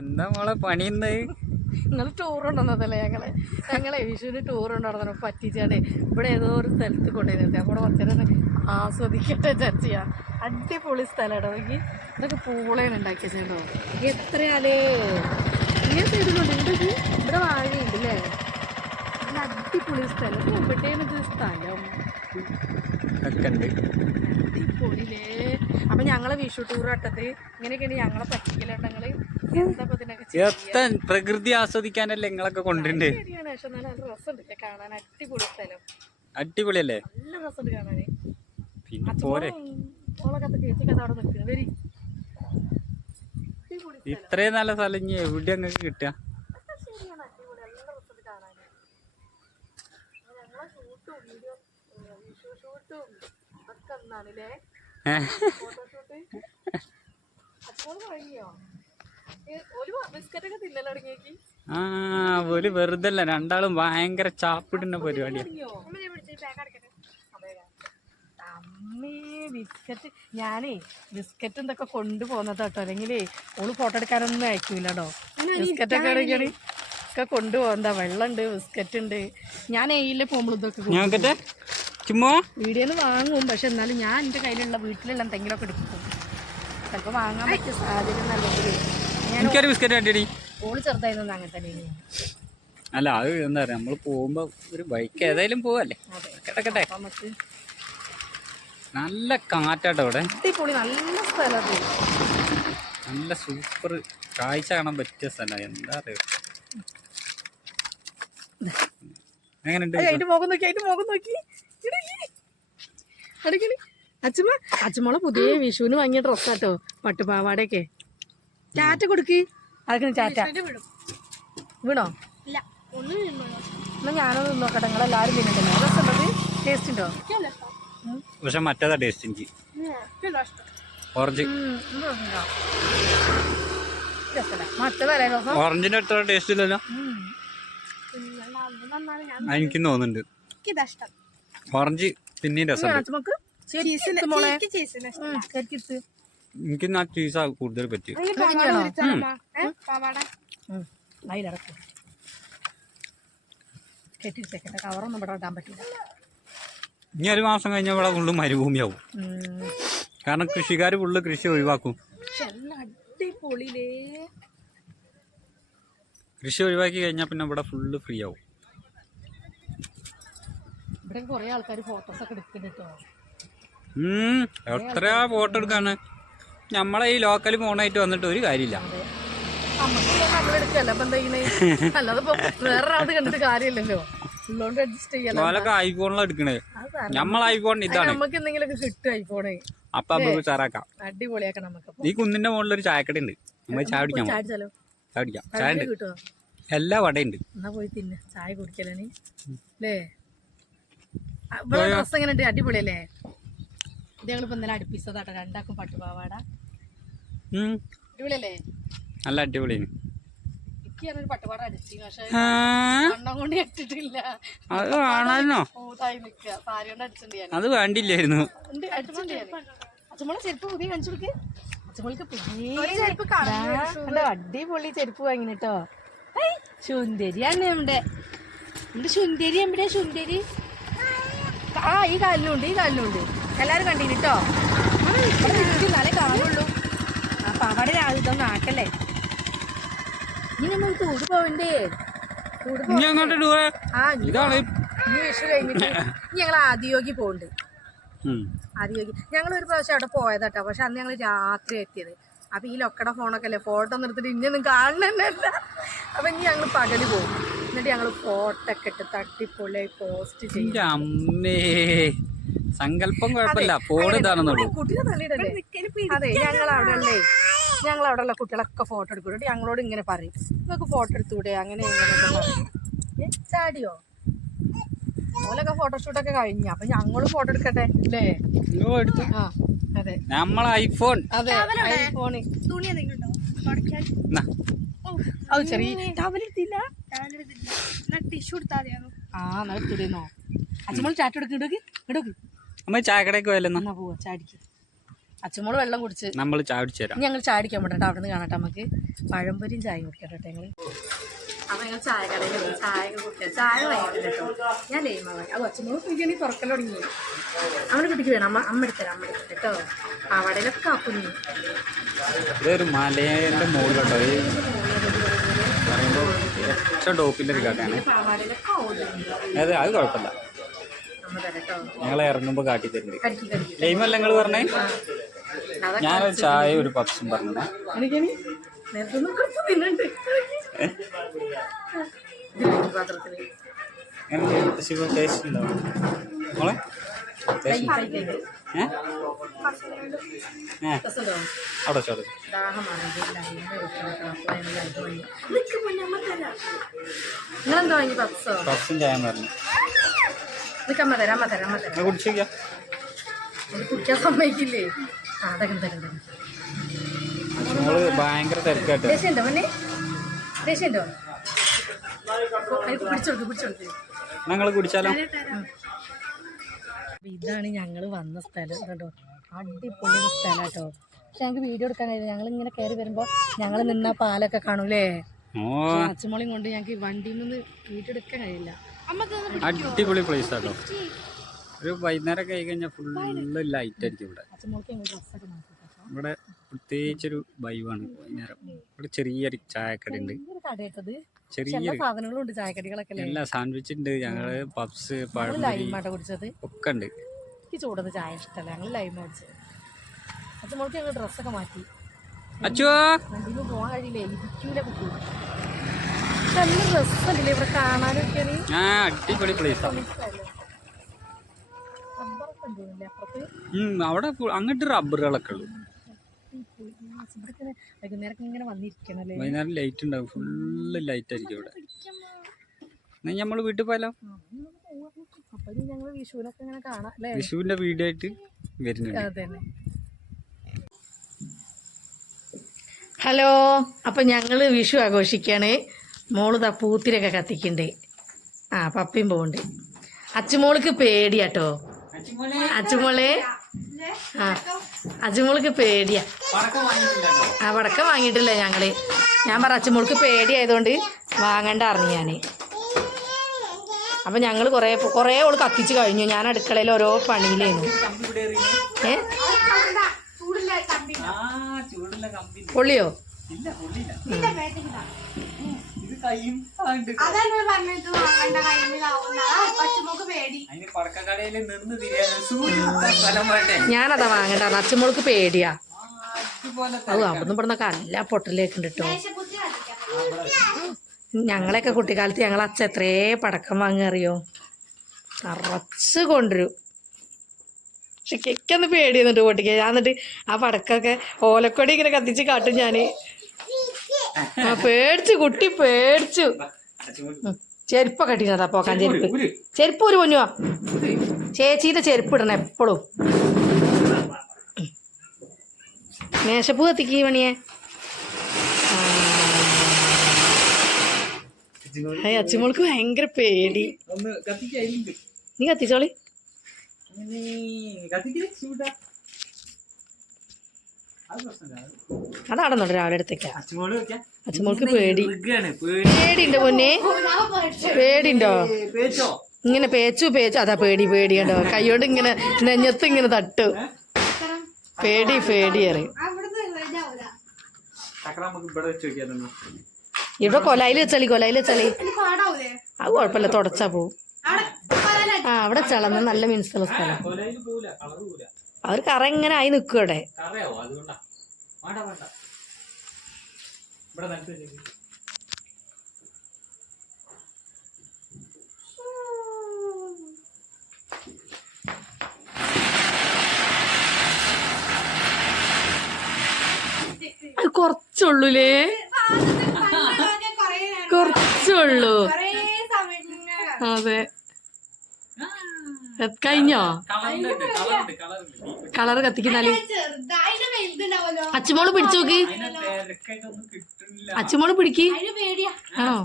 എന്താ മോളെ പണിയുന്നത്? നിങ്ങൾ ടൂർ ഉണ്ടെന്നതല്ലേ ഞങ്ങളെ വിഷുവിന് ടൂർ ഉണ്ടായിരുന്നു പറ്റിച്ചാണ്ട് ഇവിടെ ഏതോ ഒരു സ്ഥലത്ത് കൊണ്ടുവരുന്നത് അപ്പോൾ കുറച്ചേരം ആസ്വദിക്കട്ടെ ചർച്ച അടിപൊളി സ്ഥലമാണോ നോക്കി ഇതൊക്കെ പൂളയാണ് ഉണ്ടാക്കിയ ചേട്ടോ എത്രയാലേ ഇങ്ങനെ ചെയ്തിട്ടുണ്ട് ഇവിടെ വാഴയുണ്ട് അല്ലേ നല്ല അടിപൊളി സ്ഥലം എവിടെയാണ് ഇത് സ്ഥലം അടിപൊളിയിലേ അപ്പം ഞങ്ങളെ വിഷു ടൂർ ഇട്ടത് ഇങ്ങനെയൊക്കെയാണ് ഞങ്ങളെ പറ്റിക്കലുണ്ടെങ്കിൽ പ്രകൃതി ആസ്വദിക്കാനല്ലേ നിങ്ങളൊക്കെ കൊണ്ടുണ്ട്. ശരിയാണ് പക്ഷെ നല്ല രസമുണ്ട് കാണാൻ അടിപൊളി സ്ഥലം അടിപൊളിയല്ലേ നല്ല രസമുണ്ട് കാണാന്. പിന്നെ പോരെ ചേച്ചിക്കഥ അവിടെ നിൽക്കുന്നത് വരി ഇത്രയും നല്ല സ്ഥലം ഇനി എവിടെ അങ്ങക്ക് കിട്ടുക? ശരിയാണ് അടിപൊളി നല്ല രസമുണ്ട് കാണാന്. ഞങ്ങളെ ഷൂട്ടും വീഡിയോ വിഷു ഷൂട്ടും ഒക്കെ ഒന്നാണല്ലേ ഫോട്ടോഷൂട്ട് അച്ഛനോട് കഴിഞ്ഞോ ബിസ്ക്കറ്റൊക്കെ തിന്നല്ലോ തുടങ്ങിയേക്ക്. ഒരു വെറുതെ അല്ല, രണ്ടാളും ഭയങ്കര ചാപ്പിടുന്ന പരിപാടിയാണ്. അമ്മേ ബിസ്ക്കറ്റ് ഞാനേ ബിസ്ക്കറ്റ് എന്തൊക്കെ കൊണ്ടുപോകുന്നത് കേട്ടോ, അല്ലെങ്കിലേ ഓള് ഫോട്ടോ എടുക്കാനൊന്നും അയക്കൂല കേട്ടോ. ബിസ്ക്കറ്റൊക്കെ ഇടയ്ക്കാണ് ഒക്കെ കൊണ്ടുപോകുന്നതാ. വെള്ളമുണ്ട്, ബിസ്ക്കറ്റ് ഉണ്ട്. ഞാൻ എയില് പോകുമ്പോൾ ഇതൊക്കെ വീഡിയോന്ന് വാങ്ങും, പക്ഷെ എന്നാലും ഞാൻ എൻ്റെ കയ്യിലുള്ള വീട്ടിലുള്ള എന്തെങ്കിലുമൊക്കെ എടുക്കും. ചിലപ്പോൾ വാങ്ങാൻ പറ്റിയ സാഹചര്യം നല്ലത്. എനിക്കൊരു ബിസ്ക്കറ്റ് കണ്ടിടി. ഓള് ചെറുതായിരുന്നു അങ്ങനെ തന്നെ. അല്ല അത് എന്താ പറയാ, നമ്മള് പോകുമ്പോ ഒരു ബൈക്ക് ഏതായാലും പോവല്ലേ, കിടക്കട്ടെ. നല്ല കാറ്റാട്ടോ ഇവിടെ, അടിപൊളി നല്ല സ്ഥലം, നല്ല സൂപ്പർ കാഴ്ച കാണാൻ പറ്റിയ സ്ഥലം. എന്താ പറയാ, എങ്ങനെയുണ്ട്? അതിന്റെ മുഖം നോക്കി, അതിന്റെ മുഖം നോക്കി. അച്ഛമ്മളെ പുതിയ വിഷുവിന് വാങ്ങിയ ഡ്രസ്സാട്ടോ, പട്ടുപാവാടയൊക്കെ. ചാറ്റ കൊടുക്ക്, അതൊക്കെ ചാറ്റ വീണോ? എന്നാ ഞാനൊന്ന് നോക്കട്ടെ, നിങ്ങളെല്ലാവരും തിന്നിട്ടല്ലോ. രസമുണ്ടോ? ടേസ്റ്റ് ഉണ്ടോ? പക്ഷെ മറ്റേതാ ടേസ്റ്റ് എനിക്ക്. ഓറഞ്ച് ഓറഞ്ചിന്റെ അടുത്ത ടേസ്റ്റ് ഇല്ലല്ലോ, എനിക്കും തോന്നുന്നുണ്ട്. ഓറഞ്ച് പിന്നെയും രസമുണ്ട്. എനിക്ക് ആ ചീസാ കൂടുതൽ പറ്റി. കവറൊന്നും ഇവിടെ ഇടാൻ പറ്റില്ല. ഇനി ഒരു മാസം കഴിഞ്ഞാൽ ഇവിടെ ഫുള്ള് മരുഭൂമിയാവും, കാരണം കൃഷിക്കാർ ഫുള്ള് കൃഷി ഒഴിവാക്കും. കൃഷി ഒഴിവാക്കി കഴിഞ്ഞാൽ പിന്നെ ഇവിടെ ഫുള്ള് ഫ്രീ ആവും. ഇവിടെ കുറെ ആൾക്കാർ ഫോട്ടോസ് ഒക്കെ എടുക്കുന്നുണ്ട്. എത്രയാ ഫോട്ടോ എടുക്കാണ്. നമ്മളെ ഈ ലോക്കൽ ഫോണായിട്ട് വന്നിട്ട് ഒരു കാര്യമില്ല. ഐഫോണിലാണ് എടുക്കണേ, നമ്മളെ ഐഫോൺ ഇതാണ്. നമുക്ക് എന്തെങ്കിലുമൊക്കെ കിട്ടും ഐഫോണ്, അപ്പൊ നമുക്ക് ചാറാക്കാം, അടിപൊളിയാക്കാം. നമുക്ക് ഈ കുന്നിന്റെ മുകളിൽ ഒരു ചായക്കട ഉണ്ട്, നമ്മൾ ചായ കുടിക്കാം. ചായ ഉണ്ട്, എല്ലാ വടയുണ്ട്. എന്നാ പോയി തിന്നെ ചായ കുടിക്കലേ അല്ലേ. ഇവിടെ ഡ്രസ് എങ്ങനെ ഉണ്ട്? അടിപൊളിയല്ലേ? ഇത് ഞങ്ങളിപ്പോ ഇന്നലെ അടുപ്പിച്ചതാട്ടോ, രണ്ടാക്കും പട്ടുപാവാട. അടിപൊളിയല്ലേ? നല്ല അടിപൊളിയാണ്. എനിക്കൊരു പട്ടുപാട അടിച്ചു, പക്ഷെ എണ്ണം കൊണ്ട് ഇട്ടിട്ടില്ല. അത് കാണാനോ നിക്കുക, സാരി കൊണ്ട് അടിച്ചിട്ടുണ്ട്. അത് വേണ്ടില്ലായിരുന്നു. അച്ഛമ്മളെ ചെരുപ്പ് പുതിയ കാണിച്ചു കൊടുക്ക്. അച്ഛമ്മൾക്ക് പുതിയ അടിപൊളി ചെരുപ്പ് വാങ്ങിട്ടോ. സുന്ദരിയാണ് നമ്മുടെ സുന്ദരി. എവിടെ സുന്ദരി? ഈ കാലിനുണ്ട്, ഈ കാലിനുണ്ട്. എല്ലാരും കണ്ടിട്ടോ, നല്ല കാണുള്ളൂ. ആ പാവാടെ ഇതൊന്നും ആക്കല്ലേ. ഇനി നമ്മൾ തൂട് പോവണ്ടേ? വിഷു കഴിഞ്ഞിട്ട് ഞങ്ങൾ ആദിയോഗി പോകണ്ട്. ആദിയോഗി ഞങ്ങൾ ഒരു പ്രാവശ്യം അവിടെ പോയതാട്ടോ, പക്ഷെ അന്ന് ഞങ്ങൾ രാത്രി എത്തിയത്. അപ്പൊ ഈ ലൊക്കടെ ഫോണൊക്കെ അല്ലേ, ഫോട്ടോ നിർത്തിട്ട് ഇനിയൊന്നും കാണുന്നല്ല. അപ്പൊ ഇനി ഞങ്ങൾ പകല് പോകും, എന്നിട്ട് ഞങ്ങൾ ഫോട്ടോ ഒക്കെ ഇട്ട് തട്ടിപ്പൊളിയായി പോസ്റ്റ് ചെയ്യും. സങ്കല്പം കുഴപ്പമില്ല, ഫോൺ ഇതാണെന്നുള്ളൂ. കുട്ടിയെ തള്ളിയിടല്ലേ? അതെ, ഞങ്ങൾ അവിടെ ഉള്ള കുട്ടികളൊക്കെ ഫോട്ടോ എടുക്കും. ഞങ്ങളോട് ഇങ്ങനെ പറയും, നിങ്ങൾക്ക് ഫോട്ടോ എടുത്തൂടെ, അങ്ങനെ ഇങ്ങനെ ചാടിയോ. ഓലൊക്കെ ഫോട്ടോഷൂട്ടൊക്കെ കഴിഞ്ഞ, അപ്പൊ ഞങ്ങളും ഫോട്ടോ എടുക്കട്ടെ അല്ലേ? ആ അതെ, നമ്മളെ ഐഫോൺ. അതെ ഐഫോണ്. അത് ചെറിയ ടവലെടുത്തില്ല. ആ എടുത്തിരുന്നോ? അച്ഛമ്മൾ ചാറ്റ് എടുക്ക്, ഇടക്ക് നമ്മൾ ചായക്കടയ്ക്ക് പോയല്ലോ. പോവാ ചാടിക്ക്. അച്ഛമ്മോള് വെള്ളം കുടിച്ച് നമ്മൾ ചായ കുടിച്ചു തരാം. ഞങ്ങൾ ചായ അടിക്കാൻ പറ്റട്ടെ, അവിടെ നിന്ന് കാണട്ടെ നമുക്ക് പഴംപൊരിയും ചായയും കുടിക്കട്ടെ ഞങ്ങൾ. അപ്പം ഞങ്ങൾ ചായ കടയിൽ ചായ കുടിക്കുക. ചായ വാങ്ങിയിട്ടില്ല കേട്ടോ, ഞാൻ ലൈമ വാങ്ങി. അത് അച്ഛമ്മോള് കുടിക്കണി തുറക്കൽ തുടങ്ങി. അവന് കുട്ടിക്ക് വേണം, അമ്മ എടുത്തരാം കേട്ടോ. അവിടെയൊക്കെ ആക്കുന്നു. ഇതൊരു മലയുടെ മുകളിലോട്ടോ, ഈ പറയുമ്പോൾ ഏറ്റവും ടോപ്പിൻ്റെ ഒരു കാട്ടാണ്. അതെ, അത് കുഴപ്പമില്ല, ഞങ്ങൾ ഇറങ്ങുമ്പോൾ കാട്ടി തരുന്നുണ്ട്. ലൈമല്ല നിങ്ങൾ പറഞ്ഞേ? ഞാനൊരു ചായ ഒരു പപ്സും പറഞ്ഞേ. ടേസ്റ്റ് ഉണ്ടാവും മോളെ? അവിടെ ചോദിച്ചു നിങ്ങളെന്താ വാങ്ങി? പപ്സോ? പപ്സും ചായ പറഞ്ഞു. കുടിച്ചോക്കാം. കുടിക്കാൻ സമ്മതിക്കില്ലേ? അതൊക്കെ തരും. നമ്മള് ഭയങ്കര തിരക്കാട്ടോ. ദേഷ്യണ്ടോ മോനെ? ദേഷ്യണ്ടോ? പിടിച്ചോടുക്ക്. ഞങ്ങൾ കുടിച്ചാലോ? ഇതാണ് ഞങ്ങൾ വന്ന സ്ഥലം കേട്ടോ. അടിപൊളി ഒരു സ്ഥലം കേട്ടോ. പക്ഷെ ഞങ്ങൾക്ക് വീഡിയോ എടുക്കാൻ കഴിയില്ല. ഞങ്ങൾ ഇങ്ങനെ കയറി വരുമ്പോൾ ഞങ്ങൾ നിന്ന പാലൊക്കെ കാണൂലേ? അച്ഛമോളിയും കൊണ്ട് ഞങ്ങൾക്ക് വണ്ടിയിൽ നിന്ന് വീഡിയോ എടുക്കാൻ കഴിയില്ല. അടിപൊളി പ്ലേസ് ആട്ടോ. ഒരു വൈകുന്നേരം കഴി കഴിഞ്ഞാൽ ഫുള്ള് ലൈറ്റ് ആയിരിക്കും ഇവിടെ. ഇവിടെ പ്രത്യേകിച്ചൊരു വൈബാണ് വൈകുന്നേരം. ഇവിടെ ചെറിയൊരു ചായക്കട ഉണ്ട്, ചെറിയൊരു സാധനങ്ങളുണ്ട്, ചായക്കടികളൊക്കെ എല്ലാ സാൻഡ്വിച്ച് ഉണ്ട്. ഞങ്ങള് പപ്സ്, ലൈമാട്ട കുടിച്ചത് ഒക്കെ ഉണ്ട്. എനിക്ക് ചൂടത് ചായ ഇഷ്ടമല്ല, ഞങ്ങൾ ലൈമ കുടിച്ചത്. അച്ഛമോൾക്ക് ഞങ്ങൾ ഡ്രസ്സൊക്കെ മാറ്റി. അച്ഛോ വണ്ടിയിൽ പോകാൻ കഴിയില്ലേ, ഇരിക്കൂല കുട്ടി. നല്ല ഡ്രസ്സുണ്ടല്ലേ ഇവിടെ കാണാനൊക്കെയാണ്. അടിപൊളി പ്ലേസ് ആണ്. അവിടെ അങ്ങോട്ട് റബ്ബറുകളൊക്കെ ഉള്ളു. വൈകുന്നേരം ഇങ്ങനെ വന്നിരിക്കണല്ലേ? വൈകുന്നേരം ലൈറ്റ് ഉണ്ടാവും, ഫുള്ള് ലൈറ്റ് ആയിരിക്കും ഇവിടെ. എന്നാ നമ്മള് വീട്ടിൽ പോയാലോ? വിഷുവിന്റെ വീഡിയോ ആയിട്ട് വരുന്നുണ്ട്. ഹലോ, അപ്പം ഞങ്ങൾ വിഷു ആഘോഷിക്കുകയാണ്. മോള് പൂത്തിരൊക്കെ കത്തിക്കണ്ട്. പപ്പയും പോകുന്നുണ്ട്. അച്ചുമോൾക്ക് പേടിയാട്ടോ. അച്ചുമോളെ അച്ചുമോൾക്ക് പേടിയാ. പടക്കം വാങ്ങിയിട്ടില്ല ഞങ്ങള്. ഞാൻ പറ അച്ചുമോൾക്ക് പേടിയായതുകൊണ്ട് വാങ്ങണ്ട അറിഞ്ഞു ഞാൻ. അപ്പം ഞങ്ങൾ കുറേ ഓള് കത്തിച്ച് കഴിഞ്ഞു. ഞാൻ അടുക്കളയിൽ ഓരോ പണിയിലായിരുന്നു. പൊള്ളിയോ? ഞാനതാ വാങ്ങണ്ട. അച്ഛമ്മോൾക്ക് പേടിയാ. അവിടുന്ന് ഇവിടുന്നൊക്കെ അല്ല പൊട്ടലേക്കുണ്ട് കേട്ടോ. ഞങ്ങളെയൊക്കെ കുട്ടിക്കാലത്ത് ഞങ്ങൾ അച്ഛൻ എത്രയേ പടക്കം വാങ്ങി അറിയോ? നിറച്ച് കൊണ്ടുവരും. പക്ഷെ കെക്കൊന്ന് പേടി എന്നിട്ട് പൊട്ടിക്കുക. ഞാൻ എന്നിട്ട് ആ പടക്കൊക്കെ ഓലക്കൊടി ഇങ്ങനെ കത്തിച്ച് കാട്ടും ഞാൻ. പേടിച്ചു, കുട്ടി പേടിച്ചു. ചെരുപ്പൊക്കെ ഇട്ടിരുന്നതാ പോക്കാൻ. ചെരുപ്പ് ഒരു പൊന്നുവാ. ചേച്ചീന്റെ ചെരുപ്പ് ഇടണം എപ്പോഴും. മേശപ്പൂ കത്തിക്ക് പണിയെ. അച്ചുമോൾക്ക് ഭയങ്കര പേടി. നീ കത്തിച്ചോളി. അതാണെന്നുണ്ട് രാവിലെ അടുത്തേക്കാ. അച്ചുമോൾക്ക് പേടിയുണ്ടോ പൊന്നെ? പേടിയുണ്ടോ? ഇങ്ങനെ പേച്ചു അതാ പേടിയുണ്ടോ? കൈയോണ്ട് ഇങ്ങനെ നെഞ്ഞത്ത് ഇങ്ങനെ തട്ടു. പേടിയേറി. ഇവിടെ കൊലയിൽ വെച്ചാളി. അത് കുഴപ്പമില്ല, തുടച്ചാ പോവും. അവിടെ ചളന്ന നല്ല മീൻസുള്ള സ്ഥലം. അവർ കറ ഇങ്ങനെ ആയി നിൽക്കും ഇവിടെ. അത് കുറച്ചുള്ളൂലേ? കുറച്ചുള്ളൂ. അതെ, കഴിഞ്ഞോ? കളർ കത്തിക്കുന്നാല് അച്ചുമോള് പിടിച്ചു നോക്ക്. അച്ചുമോള് പിടിക്ക്. ആണോ?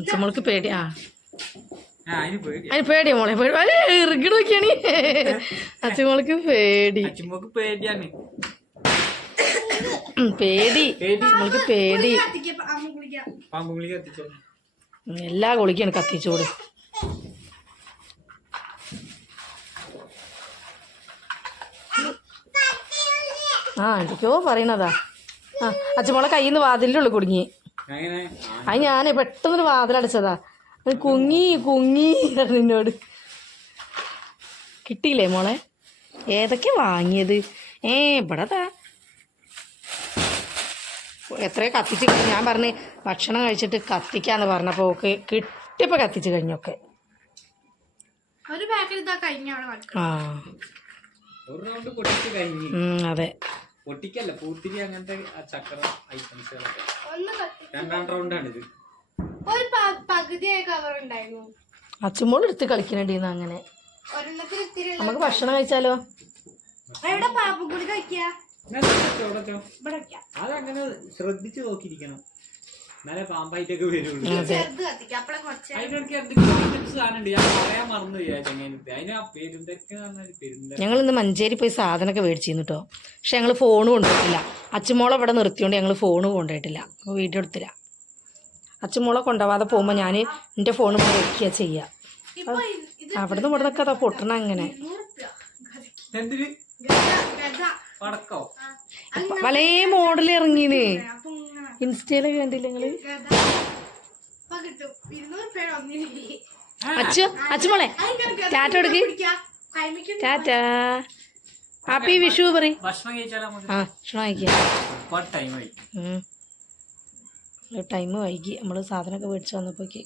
അച്ഛമ്മൾക്ക് പേടി. ആ അതിന് പേടി. അതിന് പേടിയാ മോളെ, ഇറുകിട് നോക്കിയാണ് അച്ഛമ്മൾക്ക് പേടി. പേടിയാണ്, പേടി നമ്മൾക്ക് പേടി. പാമ്പ് ഗുളിക കത്തിച്ചോ. എല്ലാ ഗുളികയാണ് കത്തിച്ചോട്. ആ എന്തൊക്കെയോ പറയണതാ. ആ അച്ഛമ്മളെ കയ്യിൽ നിന്ന് വാതിലുള്ളു കുടുങ്ങി. അത് ഞാൻ പെട്ടെന്നൊരു വാതിലടച്ചതാ. കുങ്ങി എന്നോട്. കിട്ടിയില്ലേ മോളെ? ഏതൊക്കെ വാങ്ങിയത്? ഇവിടെതാ എത്രയോ കത്തിച്ച് കഴിഞ്ഞു. ഞാൻ പറഞ്ഞ് ഭക്ഷണം കഴിച്ചിട്ട് കത്തിക്കാന്ന് പറഞ്ഞപ്പോൾ ഓക്കെ കിട്ടിയപ്പോൾ കത്തിച്ച് കഴിഞ്ഞൊക്കെ. ആ അതെ. പൊട്ടിക്കല്ല, പൂത്തിരി അങ്ങനത്തെ ചക്ര ഐറ്റംസുകളൊക്കെ. രണ്ടാം റൗണ്ടാണിത്. അച്ചുമോൾ എടുത്ത് കളിക്കണേണ്ടിന്ന്. അങ്ങനെ നമുക്ക് ഭക്ഷണം കഴിച്ചാലോ? അതങ്ങനെ ശ്രദ്ധിച്ചു നോക്കിയിരിക്കണം, എന്നാലേ പാമ്പായിട്ടൊക്കെ വരുള്ളൂ. അതിനിടയ്ക്ക് ടിപ്സ് കാണുന്നുണ്ട്, ഞാൻ പറയാൻ മറന്നു വിചാരിച്ചു. അതിന് ആ പെരുന്തൊക്കെ ഞങ്ങൾ ഇന്ന് മഞ്ചേരി പോയി സാധനമൊക്കെ മേടിച്ചിരുന്നു കേട്ടോ. പക്ഷെ ഞങ്ങൾ ഫോണ് കൊണ്ടുപോയിട്ടില്ല. അച്ചുമോളെ ഇവിടെ നിർത്തിയോണ്ട് ഞങ്ങൾ ഫോണ് കൊണ്ടുപോയിട്ടില്ല, വീഡിയോ എടുത്തില്ല. അച്ചുമോളെ കൊണ്ടുപോകാതെ പോകുമ്പോൾ ഞാൻ എൻ്റെ ഫോൺ വെക്കുക ചെയ്യുക. അവിടുന്ന് ഇവിടുന്നൊക്കെ അതാ പൊട്ടണ. അങ്ങനെ പല മോഡൽ ഇറങ്ങീന്, ഇൻസ്റ്റയിലൊക്കെ കണ്ടില്ല നിങ്ങള്? അച്ചുമോളെ ടാറ്റ കൊടുക്ക്. ടാറ്റാ, ഹാപ്പി വിഷു പറയും. ഭക്ഷണം കഴിച്ചാലോ? ആ ഭക്ഷണം കഴിക്കാം. ടൈം വൈകി. നമ്മള് സാധനമൊക്കെ മേടിച്ചു വന്നപ്പോക്ക്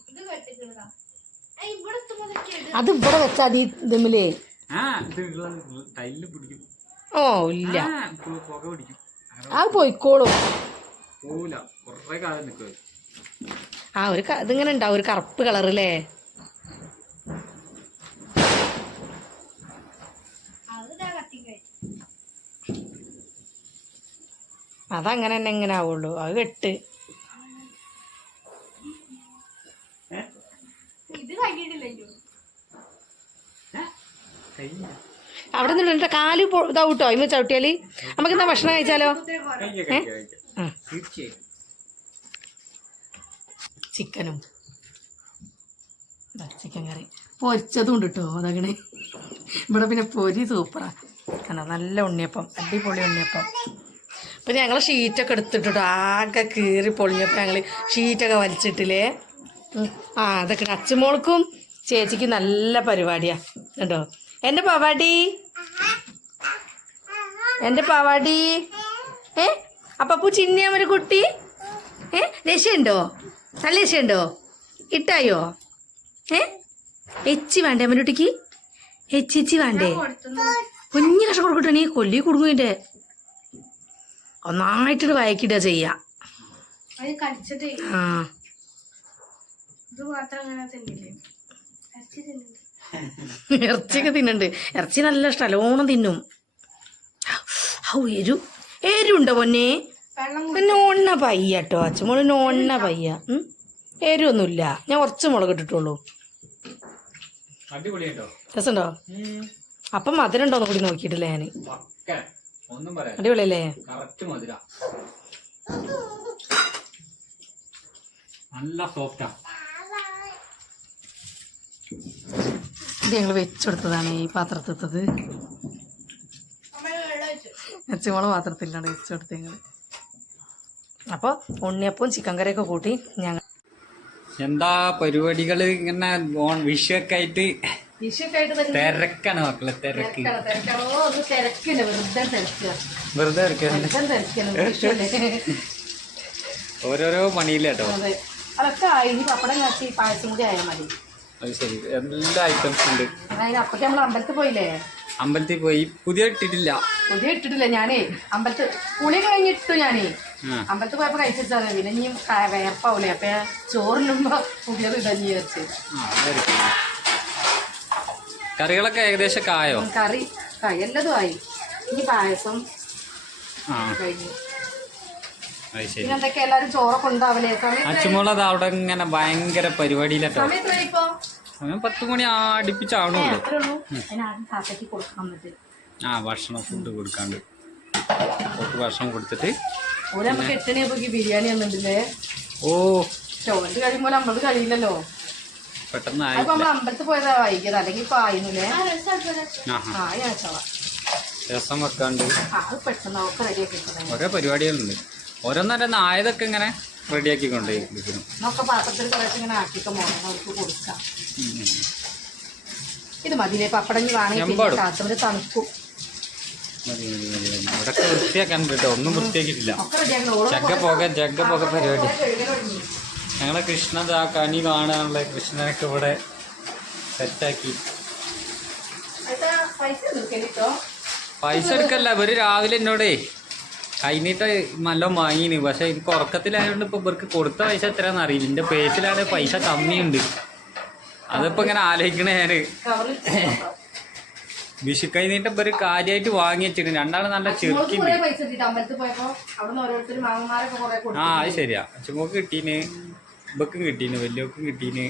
അത് ഇവിടെ വെച്ചാ മതി ദമ്മിലേ. ഓ ഇല്ല, അത് പോയിക്കോളും. ആ ഒരു ഇതിങ്ങനെ ഉണ്ടാവും, ഒരു കറുപ്പ് കളറല്ലേ? അതങ്ങനെ തന്നെ എങ്ങനെ ആവുള്ളൂ. അത് കെട്ട് അവിടെ നിന്നിട്ട് കാല് ഇതാവൂട്ടോ. ഇമ്മ ചവിട്ടിയാല് നമുക്ക് എന്താ ഭക്ഷണം കഴിച്ചാലോ? ചിക്കനും ചിക്കൻ കറി പൊരിച്ചതും ഉണ്ട് കേട്ടോ. അതങ്ങനെ ഇവിടെ പിന്നെ പൊരി സൂപ്പറാ. കാരണം നല്ല ഉണ്ണിയപ്പം, അടിപൊളി ഉണ്ണിയപ്പം. അപ്പം ഞങ്ങൾ ഷീറ്റൊക്കെ എടുത്തിട്ടോ, ആകെ കീറി പൊളിഞ്ഞപ്പോൾ ഞങ്ങൾ ഷീറ്റൊക്കെ വലിച്ചിട്ടില്ലേ. ആ അതൊക്കെ അച്ചുമോൾക്കും ചേച്ചിക്ക് നല്ല പരിപാടിയാ കേട്ടോ. എൻ്റെ പാവാടി, എൻ്റെ പാവാടി. അപ്പൂ ചിന്നിയാമൊരു കുട്ടി. രക്ഷയുണ്ടോ? നല്ല രക്ഷയുണ്ടോ? ഇട്ടായോ? എച്ചി വേണ്ടേ അമ്മനുട്ടിക്ക്? എച്ചി വേണ്ടേ? കുഞ്ഞു കഷ്ടം കൊടുക്കട്ടെ, നീ കൊല്ലി കുടുങ്ങിൻ്റെ ഒന്നായിട്ടിട്ട് വയക്കിടുക ചെയ്യാ. ആ ഇറച്ചിയൊക്കെ തിന്നുണ്ട്. ഇറച്ചി നല്ല ഇഷ്ടം, നല്ലോണം തിന്നും. എരുണ്ടോ പൊന്നെ? നോണ്ണ പയ്യ കേട്ടോ അച്ഛമോള്, നോണ്ണ പയ്യ. എരുവൊന്നുമില്ല, ഞാൻ കുറച്ച് മുളക് ഇട്ടിട്ടുള്ളൂ. രസമുണ്ടോ? അപ്പം മധുരം ഉണ്ടോന്ന് കൂടി നോക്കിയിട്ടില്ല ഞാൻ. അടിപൊളിയല്ലേ? ഇത് ഞങ്ങൾ വെച്ചെടുത്തതാണ് ഈ പാത്രത്തിത്തത്. അച്ചുമോളെ പാത്രത്തിലാണ് വെച്ചെടുത്ത് ഞങ്ങൾ. അപ്പോൾ ഉണ്ണിയപ്പവും ചിക്കൻ കറിയൊക്കെ കൂട്ടി ഞങ്ങൾ. എന്താ പരിപാടികള്? ഇങ്ങനെ വിഷുവൊക്കെ ആയിട്ട് തിരക്കാണ് മക്കളെ, തിരക്ക്. വെറുതെ ഓരോരോ പണിയില്ലേട്ടോ. അതൊക്കെ ആയി. പപ്പടം കാച്ചി പായസം കൂടി ആയാൽ മതി. അത് ശരി, എല്ലാ ഐറ്റംസും ഉണ്ട്. അപ്പത്തെ നമ്മൾ അമ്പലത്തിൽ പോയില്ലേ? അമ്പലത്തിൽ പോയി. പുതിയ ഇട്ടിട്ടില്ല ഞാനേ. അമ്പലത്തിൽ കുളി കഴിഞ്ഞിട്ടു ഞാനേ. അമ്പലത്തിൽ പോയപ്പോ കഴിച്ചാൽ പിന്നെ നീ വേർപ്പാവൂലേ, അപ്പൊ ചോറിനുമ്പോ പുതിയത് ഇടഞ്ഞു വിചാരിച്ച്. കറികളൊക്കെ ഏകദേശം ആയോ? കറി എല്ലതും ആയി. ഇനി പായസം കഴിഞ്ഞു. അത് ശരി. പിന്നെ എന്തൊക്കെ എല്ലാരും ചോറൊക്കെ ഉണ്ടാവില്ലേ? അച്ചുമോളത് അവിടെ ഇങ്ങനെ ഭയങ്കര പരിപാടിയിലട്ടോ. സമയം എത്രയായി ഇപ്പൊ? സമയം 10 മണി അടുപ്പിച്ചാവണുള്ളൂ. ആ ഭക്ഷണം ഫുഡ് കൊടുക്കാണ്ട് ഭക്ഷണം കൊടുത്തിട്ട് നമുക്ക് 8 മണിയാകുമ്പോ ബിരിയാണി വന്നിട്ടില്ലേ? ഓ ചോറ് കഴിയുമ്പോൾ നമ്മളത് കഴിയില്ലല്ലോ. പെട്ടെന്ന് അപ്പൊ നമ്മൾ അമ്പലത്തിൽ പോയതാ വൈകിയത്, അല്ലെങ്കിൽ ഇപ്പൊ ആയിരുന്നില്ലേ? രസം വെക്കാണ്ട് അത് പെട്ടെന്ന് ഒക്കെ റെഡിയാക്കി ഓരോ പരിപാടികളുണ്ട്. ഓരോന്നോരോന്ന് ആയതൊക്കെ ഇങ്ങനെ റെഡിയാക്കിക്കൊണ്ടേ നമുക്ക് പാത്രത്തിൽ കുറച്ച് ഇങ്ങനെ ആക്കിയിട്ട് മോനെ അവർക്ക് കൊടുക്കാം. ഇത് മതിയില്ലേ? പപ്പടഞ്ഞ് വാങ്ങി കാത്തുമ്പോൾ തണുക്കും. ഇവിടൊക്കെ വൃത്തിയാക്കാനുണ്ട് കേട്ടോ. ഒന്നും വൃത്തിയാക്കിയിട്ടില്ല. ജഗ്ഗ പോക പരിപാടി. ഞങ്ങളെ കൃഷ്ണൻ ആ കണി കാണാനുള്ള കൃഷ്ണനൊക്കെ ഇവിടെ സെറ്റാക്കി. പൈസ എടുക്കല്ല, ഇവര് രാവിലെ എന്നോടേ കഴിഞ്ഞിട്ട് നല്ല വാങ്ങീന്. പക്ഷെ എനിക്ക് ഉറക്കത്തിലായതുകൊണ്ട് ഇപ്പൊ ഇവർക്ക് കൊടുത്ത പൈസ എത്രയാണെന്ന് അറിയില്ല. എന്റെ പേഴ്സിലാണ് പൈസ കമ്മിയുണ്ട്. അതിപ്പോ ഇങ്ങനെ ആലോചിക്കണേ ഞാന്. വിഷു കഴിഞ്ഞിട്ട് ഇപ്പൊ ഒരു കാര്യമായിട്ട് വാങ്ങി വെച്ചിട്ടുണ്ട്. രണ്ടാളും നല്ല ചെറുക്കിണ്ട്. ആ അത് ശരിയാ. ചുമക്ക് കിട്ടീന്, ഇബക്കും കിട്ടീന്, വലിയവർക്കും കിട്ടീന്.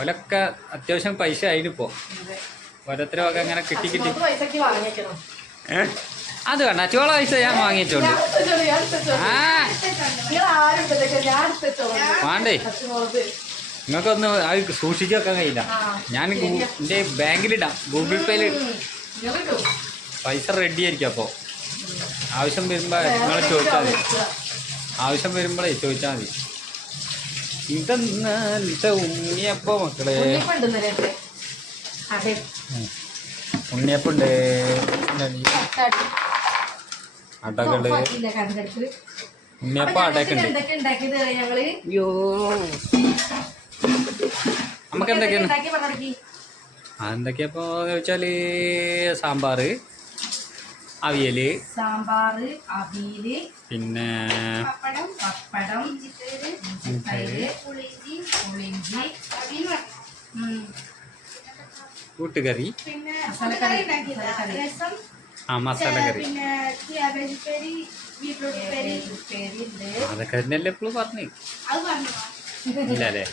ഓലൊക്കെ അത്യാവശ്യം പൈസ ആയിട്ടിപ്പോ. ഓരോരുത്തരും ഒക്കെ അങ്ങനെ കിട്ടി. അത് വേണ്ട, ചോള പൈസ ഞാൻ വാങ്ങിച്ചോണ്ട്. വേണ്ടേ, നിങ്ങൾക്കൊന്ന് അത് സൂക്ഷിച്ചു വെക്കാൻ കഴിയില്ല. ഞാൻ എൻ്റെ ബാങ്കിലിടാം, ഗൂഗിൾ പേയിൽ പൈസ റെഡി ആയിരിക്കും. അപ്പോൾ ആവശ്യം വരുമ്പോൾ നിങ്ങൾ ചോദിച്ചാൽ മതി. ആവശ്യം വരുമ്പോഴേ ചോദിച്ചാൽ മതി. ഇതെന്നാ ഉണ്ണിയപ്പോ മക്കളെ, ഉണ്ണിയപ്പുണ്ട്, അടകള്, ഉണ്ണിയപ്പം അടയൊക്കെയുണ്ട്. നമുക്ക് എന്തൊക്കെയാണ് അതെന്തൊക്കെയാ ചോദിച്ചാല് സാമ്പാറ്, അവിയല്, പിന്നെ കൂട്ടുകറി, ആ മസാലക്കറി. അതൊക്കെ തന്നെയല്ലേ എപ്പോഴും പറഞ്ഞു. ഇല്ലല്ലേ?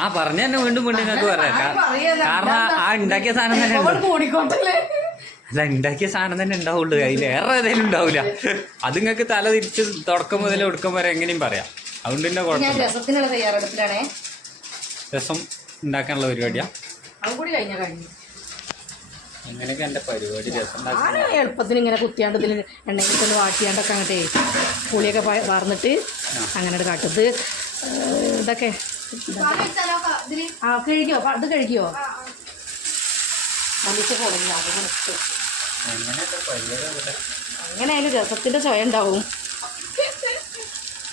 ആ പറഞ്ഞ തന്നെ വീണ്ടും വീണ്ടും നിങ്ങൾക്ക് പറയാം. കാരണം ആ ഉണ്ടാക്കിയ സാധനം തന്നെ അല്ല, ഉണ്ടാക്കിയ സാധനം തന്നെ ഉണ്ടാവുള്ളൂ. അതിൽ വേറെ ഏതെങ്കിലും ഉണ്ടാവില്ല. അത് നിങ്ങൾക്ക് തല തിരിച്ച് തുടക്കം മുതൽ ഒടുക്കം വരെ എങ്ങനെയും പറയാം. അതുകൊണ്ട് തന്നെ കുഴപ്പമില്ല. രസം ഉണ്ടാക്കാനുള്ള പരിപാടിയാ. അങ്ങനെയൊക്കെ എൻ്റെ പരിപാടി. രസം എളുപ്പത്തിന് ഇങ്ങനെ കുത്തിയാണ്ട് ഇതിൽ എണ്ണയിൽ വാട്ടിയാണ്ടൊക്കെ അങ്ങോട്ടേ പുളിയൊക്കെ വാർന്നിട്ട് അങ്ങനെ കാട്ടത്. ഇതൊക്കെ ആ കഴിക്കോ? അത് കഴിക്കോ? അങ്ങനെയായാലും രസത്തിന്റെ ചൊയ ഉണ്ടാവും.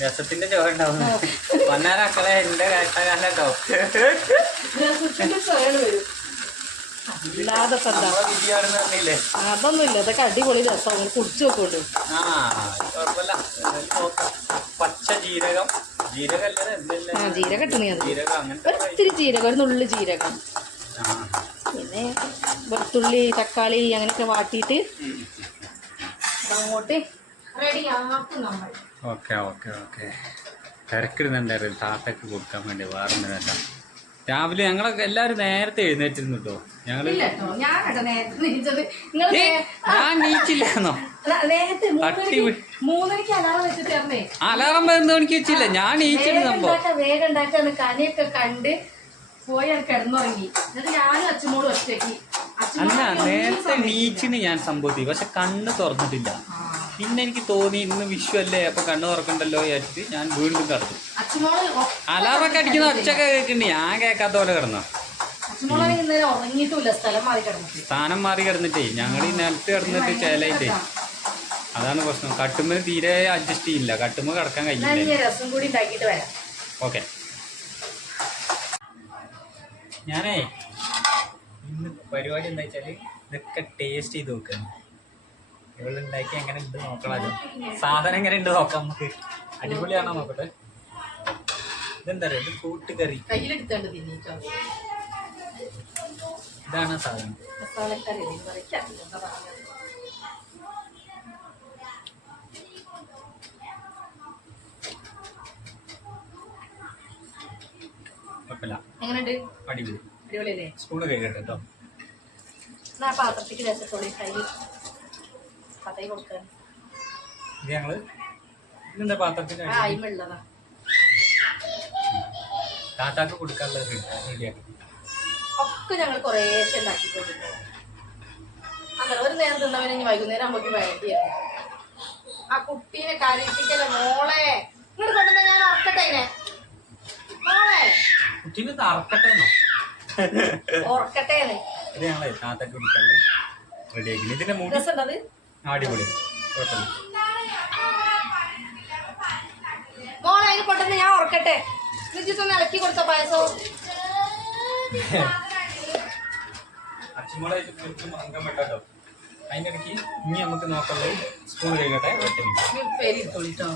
രസത്തിന്റെ ചോര ഉണ്ടാവും. വന്നാലക്കളെ എന്റെ കാലം ഉണ്ടാവും. രസത്തിന്റെ ചൊയ വരും. അല്ലാതെ അതൊന്നുമില്ല. അതൊക്കെ അടിപൊളി രസം. അങ്ങനെ കുടിച്ചു നോക്കുള്ളൂ. പച്ച ജീരകം, ജീരകം ഇട്ടണി. അത് ഒത്തിരി ജീരകം, ഒരു നുള്ളി ജീരകം, പിന്നെ വെളുത്തുള്ളി, തക്കാളി അങ്ങനെയൊക്കെ വാട്ടിയിട്ട് അങ്ങോട്ട് റെഡിയാക്കും നമ്മൾ. Okay okay okay. തിരക്കിടുന്നുണ്ടായിരുന്നു താത്തക്ക് കൊടുക്കാൻ വേണ്ടി. വേറൊന്നുമല്ല, രാവിലെ ഞങ്ങളൊക്കെ എല്ലാവരും നേരത്തെ എഴുന്നേറ്റിരുന്നു കേട്ടോ. ഞങ്ങള് ഞാൻ നീച്ചില്ലാന്നോ? അലാറം 11 മണിക്ക് വെച്ചില്ല, ഞാൻ നീച്ചിരുന്നു. വേഗം ഉണ്ടാക്കാന്ന് കനിയൊക്കെ കണ്ട് പോയി കിടന്നുറങ്ങി. എന്നിട്ട് ഞാനും അച്ഛനോടും ഒറ്റയ്ക്ക്. അല്ല, നേരത്തെ നീച്ചിന് ഞാൻ സംഭവത്തി, പക്ഷെ കണ്ണ് തുറന്നിട്ടില്ല. പിന്നെ എനിക്ക് തോന്നി ഇന്ന് വിഷു അല്ലേ, അപ്പൊ കണ്ണ് തുറക്കണ്ടല്ലോ വിചാരിച്ചിട്ട് ഞാൻ വീണ്ടും കിടന്നു. അലാറൊക്കെ അടിക്കുന്ന ഒച്ചയൊക്കെ കേൾക്കുന്നുണ്ട്. ഞാൻ കേൾക്കാത്ത പോലെ കിടന്നോ. സ്ഥാനം മാറി കിടന്നിട്ടേ ഞങ്ങൾ ഈ നിലത്ത് കിടന്നിട്ട് ചേലായിട്ടേ, അതാണ് പ്രശ്നം. കട്ടുമ്മ തീരെ അഡ്ജസ്റ്റ് ചെയ്യില്ല. കട്ടുമ്മ കിടക്കാൻ കഴിയില്ല. ഓക്കെ, ഞാനേ ഇന്ന് പരിപാടി എന്താ വെച്ചാല് ഇതൊക്കെ ടേസ്റ്റ് ചെയ്ത് നോക്കുക. ഇവിടെ ഉണ്ടാക്കി എങ്ങനെ ഉണ്ട് നോക്കണല്ലോ. സാധനം എങ്ങനെ ഉണ്ട് നോക്കാം നമുക്ക്. അടിപൊളിയാണോ നോക്കട്ടെ. ഇതെന്താ പറയുക, ഇത് കൂട്ടുകറി. ഇതാണ് സാധനം. കുഴപ്പമില്ല, എങ്ങനെയുണ്ട്? അടിപൊളി. അടിപൊളിയല്ലേ? സ്പൂണ് കഴിക്കട്ടെ കേട്ടോ. എന്നാ പാത്രത്തേക്ക് രസത്തോളി കൈ പതയി കൊടുക്കാൻ. ഇത് ഞങ്ങള് ഇതെന്താ പാത്രത്തിൽ അയിമുള്ളതാ താത്താക്ക് കൊടുക്കാനുള്ളത് റെഡിയാക്കി. ഒക്കെ ഞങ്ങൾ കുറേശ്ശെ ഉണ്ടാക്കിക്കൊണ്ടിരിക്കും. അങ്ങനെ ഒരു നേരം തിന്നവനെ ഇനി വൈകുന്നേരം ആകുമ്പോഴേക്ക് വേണ്ടിയാണ്. ആ കുട്ടീനെ കരയിപ്പിക്കല്ലേ മോളെ. ഇങ്ങോട്ട് കൊണ്ടുവന്ന ഞാൻ ഉറക്കട്ടെ മോളെ. കുട്ടീനെ അറക്കട്ടെ ഉറക്കട്ടേന്ന്. ഇത് ഞങ്ങളെ താത്താക്ക് കൊടുക്കാനുള്ളത് റെഡിയാക്കി. ഇതിന്റെ മൂടി രസമുണ്ടത്, അടിപൊളി, കുഴപ്പമില്ല. മോളെ അതിന് പെട്ടെന്ന് ഞാൻ ഉറക്കട്ടെ. ഒന്ന് ഇളക്കി കൊടുത്ത പായസവും അച്ഛമ്മളായിട്ട് അംഗം വെട്ടോ. അതിൻ്റെ ഇടയ്ക്ക് ഇനി നമുക്ക് നോക്കുന്നത് സ്പൂൺ കഴിക്കട്ടെ. പേരിട്ടോളിട്ടോ.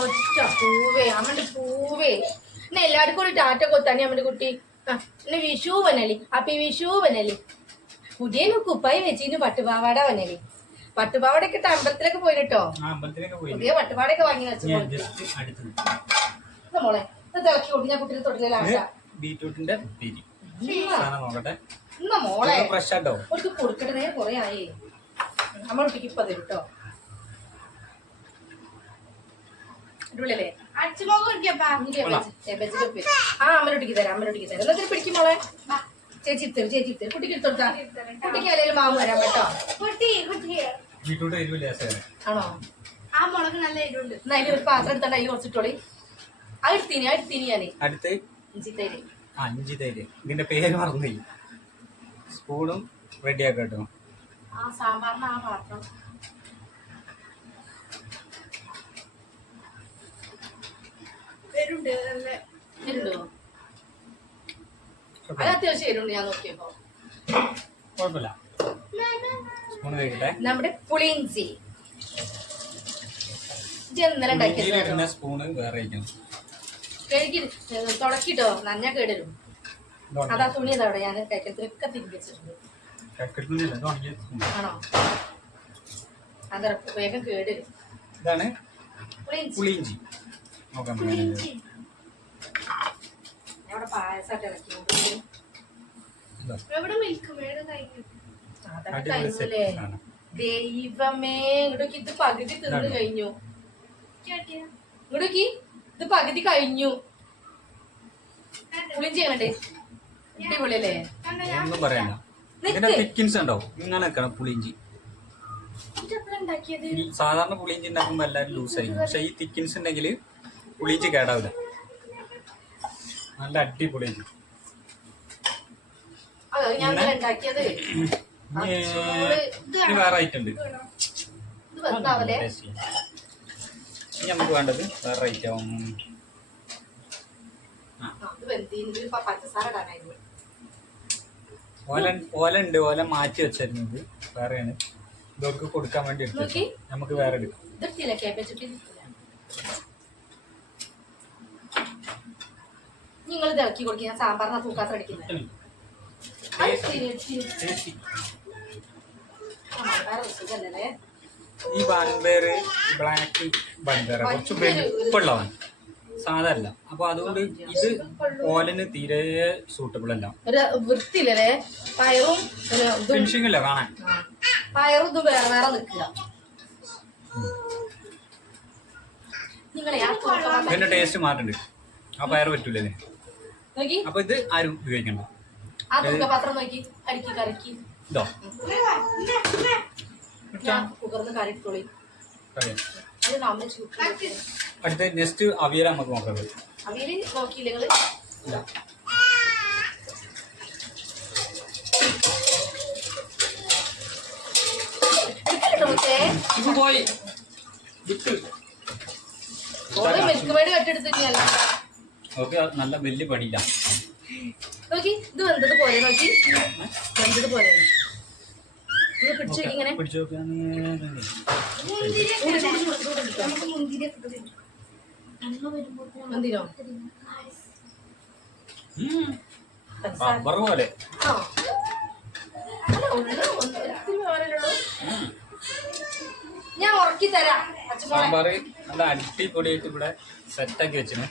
ഒറ്റ പൂവേ അമ്മന്റെ പൂവേ. എന്നെ എല്ലാവർക്കും ഒരു ടാറ്റ കൊത്താനി അമ്മന്റെ കുട്ടി. എന്നെ വിഷു വനലി അപ്പി വിഷു വനലി. പുതിയ കുപ്പായി വെച്ചിന് പട്ടുപാവാട വനലി. പട്ടുപാവാടൊക്കെ ഇട്ട് അമ്പലത്തിലൊക്കെ പോയിട്ടോ. പുതിയ പട്ടുപാടൊക്കെ വാങ്ങി വെച്ചു മോളെ. തിളക്കി കൊടുത്ത് ഞാൻ കുട്ടിയെ തൊട്ടിലാണ് ബീറ്റ്റൂട്ടിന്റെ നോക്കട്ടെ. എന്നാ മോളെ ഫ്രഷ് ആട്ടോ ഒരു കൊടുക്കട്ടെ. നേരെ കൊറേ ആയേ അമ്മ കുട്ടിക്ക് ഇപ്പൊ തരും കേട്ടോ. അടിപൊളിയല്ലേ? ആ അമ്മനൊട്ടിക്ക് തരാം, അമ്മനൊട്ടിക്ക് തരാം. എന്നിട്ട് പിടിക്കും മോളെ. ചേച്ചി തരും, ചേച്ചി തരും. കുട്ടിക്ക് എടുത്തോട്ടാ. കുട്ടിക്ക് അല്ലെങ്കിലും മാമ വരാം കേട്ടോ. ആണോ? ആ മുളക് നല്ല എരിവുണ്ട്. എന്നാ അതിൽ ഒരു പാത്രം എടുത്തോണ്ട് അതിൽ കുറച്ചിട്ടോളി. അടുത്തിന് ഞാന് അടുത്ത് ഇഞ്ചി തൈര്. ഇഞ്ചി തൈര്. ഇതിന്റെ പേര് മറന്നു. സ്പൂണും റെഡിയാക്കാം കേട്ടോ. ആ സാമ്പാറിന് ആ പാത്രം. എരുണ്ടോ? അത് അത്യാവശ്യം എരുണ്ട്. ഞാൻ നോക്കിയപ്പോ കുഴപ്പമില്ല. സ്പൂണ് കഴിക്കട്ടെ. നമ്മുടെ പുളിയിഞ്ചി ഇന്നലെ ഉണ്ടാക്കിയ സ്പൂണ് വേറെ കഴുകി തുടക്കിട്ടോ. നന്ന കേടരും. അതാ തുണി അതവിടെ ഞാൻ കൈക്കത്തിലൊക്കെ തിരിഞ്ഞു വെച്ചിട്ടുണ്ട്. ആണോ? അതാ വേഗം കേടരും. ഇതാണ് പുളിയിഞ്ചി. അവിടെ പായസമായിട്ട് ഇറക്കി അതൊക്കെ കഴിഞ്ഞല്ലേ? ദൈവമേ, ഇങ്ങോട്ടേക്ക് ഇത് പകുതി തിന്നു കഴിഞ്ഞു. ഇങ്ങോട്ടേക്ക് ഇത് പകുതി കഴിഞ്ഞു. പുളിഞ്ചി ചെയ്യണേ അടിപൊളിയല്ലേ? ഒന്നും പറയണ്ട. ഇതിന്റെ തിക്കിൻസ് ഉണ്ടോ? ഇങ്ങനെ നിൽക്കണം പുളിയിഞ്ചി. സാധാരണ പുളിയിഞ്ചി ഉണ്ടാക്കുമ്പോ എല്ലാവരും ലൂസ് ആയിരിക്കും. പക്ഷെ ഈ തിക്കിൻസ് ഉണ്ടെങ്കിൽ പുളിയിഞ്ചി കേടാവില്ല. നല്ല അടിപൊളിയിഞ്ചി. ഇനി വേറെ ഐറ്റം ഉണ്ട്. ഇനി നമുക്ക് വേണ്ടത് വേറെ ഐറ്റം. ഓല ഉണ്ട്. ഓല മാറ്റി വെച്ചിരുന്നത് വേറെയാണ്. ഇതൊക്കെ കൊടുക്കാൻ വേണ്ടി എടുത്തു. നമുക്ക് വേറെ എടുക്കാം. നിങ്ങൾ ഇത് ഇളക്കി കൊടുക്കുക. ഞാൻ സാമ്പാറിനെ തൂക്കാത്ത അടിക്കുന്നത്. ഈ ബൺപയർ ബ്ലാക്ക് ബൺപയർ കുറച്ച് വെളുപ്പുള്ളവൻ സാധാരണ. അപ്പൊ അതുകൊണ്ട് ഇത് ഓലന് തീരെ സൂട്ടബിൾ അല്ല. വൃത്തിയില്ലേ? പയറും ഫിനിഷിംഗ് ഇല്ല കാണാൻ. പയറും ഇതും വേറെ വേറെ നിൽക്കുക. ഇതിന്റെ ടേസ്റ്റ് മാറ്റുണ്ട്. ആ പയർ പറ്റൂലേ? അപ്പൊ ഇത് ആരും ഉപയോഗിക്കണ്ട. ആ തൂക്കപാത്രം നോക്കി അടിക്കി കറക്കി ഇതോ കുക്കറിന്ന് കറിട്ടോളി. അടുത്ത നെക്സ്റ്റ് അവിയൽ നമുക്ക് നോക്കാം. അവിയല് നോക്കിയില്ല നിങ്ങള്? ഇത് പോയി മിൽക്ക് മേഡ് കട്ടെടുത്തില്ല. ഓക്കെ, നല്ല വലിയ പണിയില്ല. നോക്കി ഇത് വെന്തത് പോലെ. നോക്കി വെന്തത് പോലെ പിടിച്ചു ഇങ്ങനെ പിടിച്ചു. എന്തിനോ റബ്ബർ പോലെ. ഞാൻ ഉറക്കി തരാം. സാമ്പാർ നല്ല അടിപൊളിയായിട്ട് ഇവിടെ സെറ്റാക്കി വെച്ചിന്.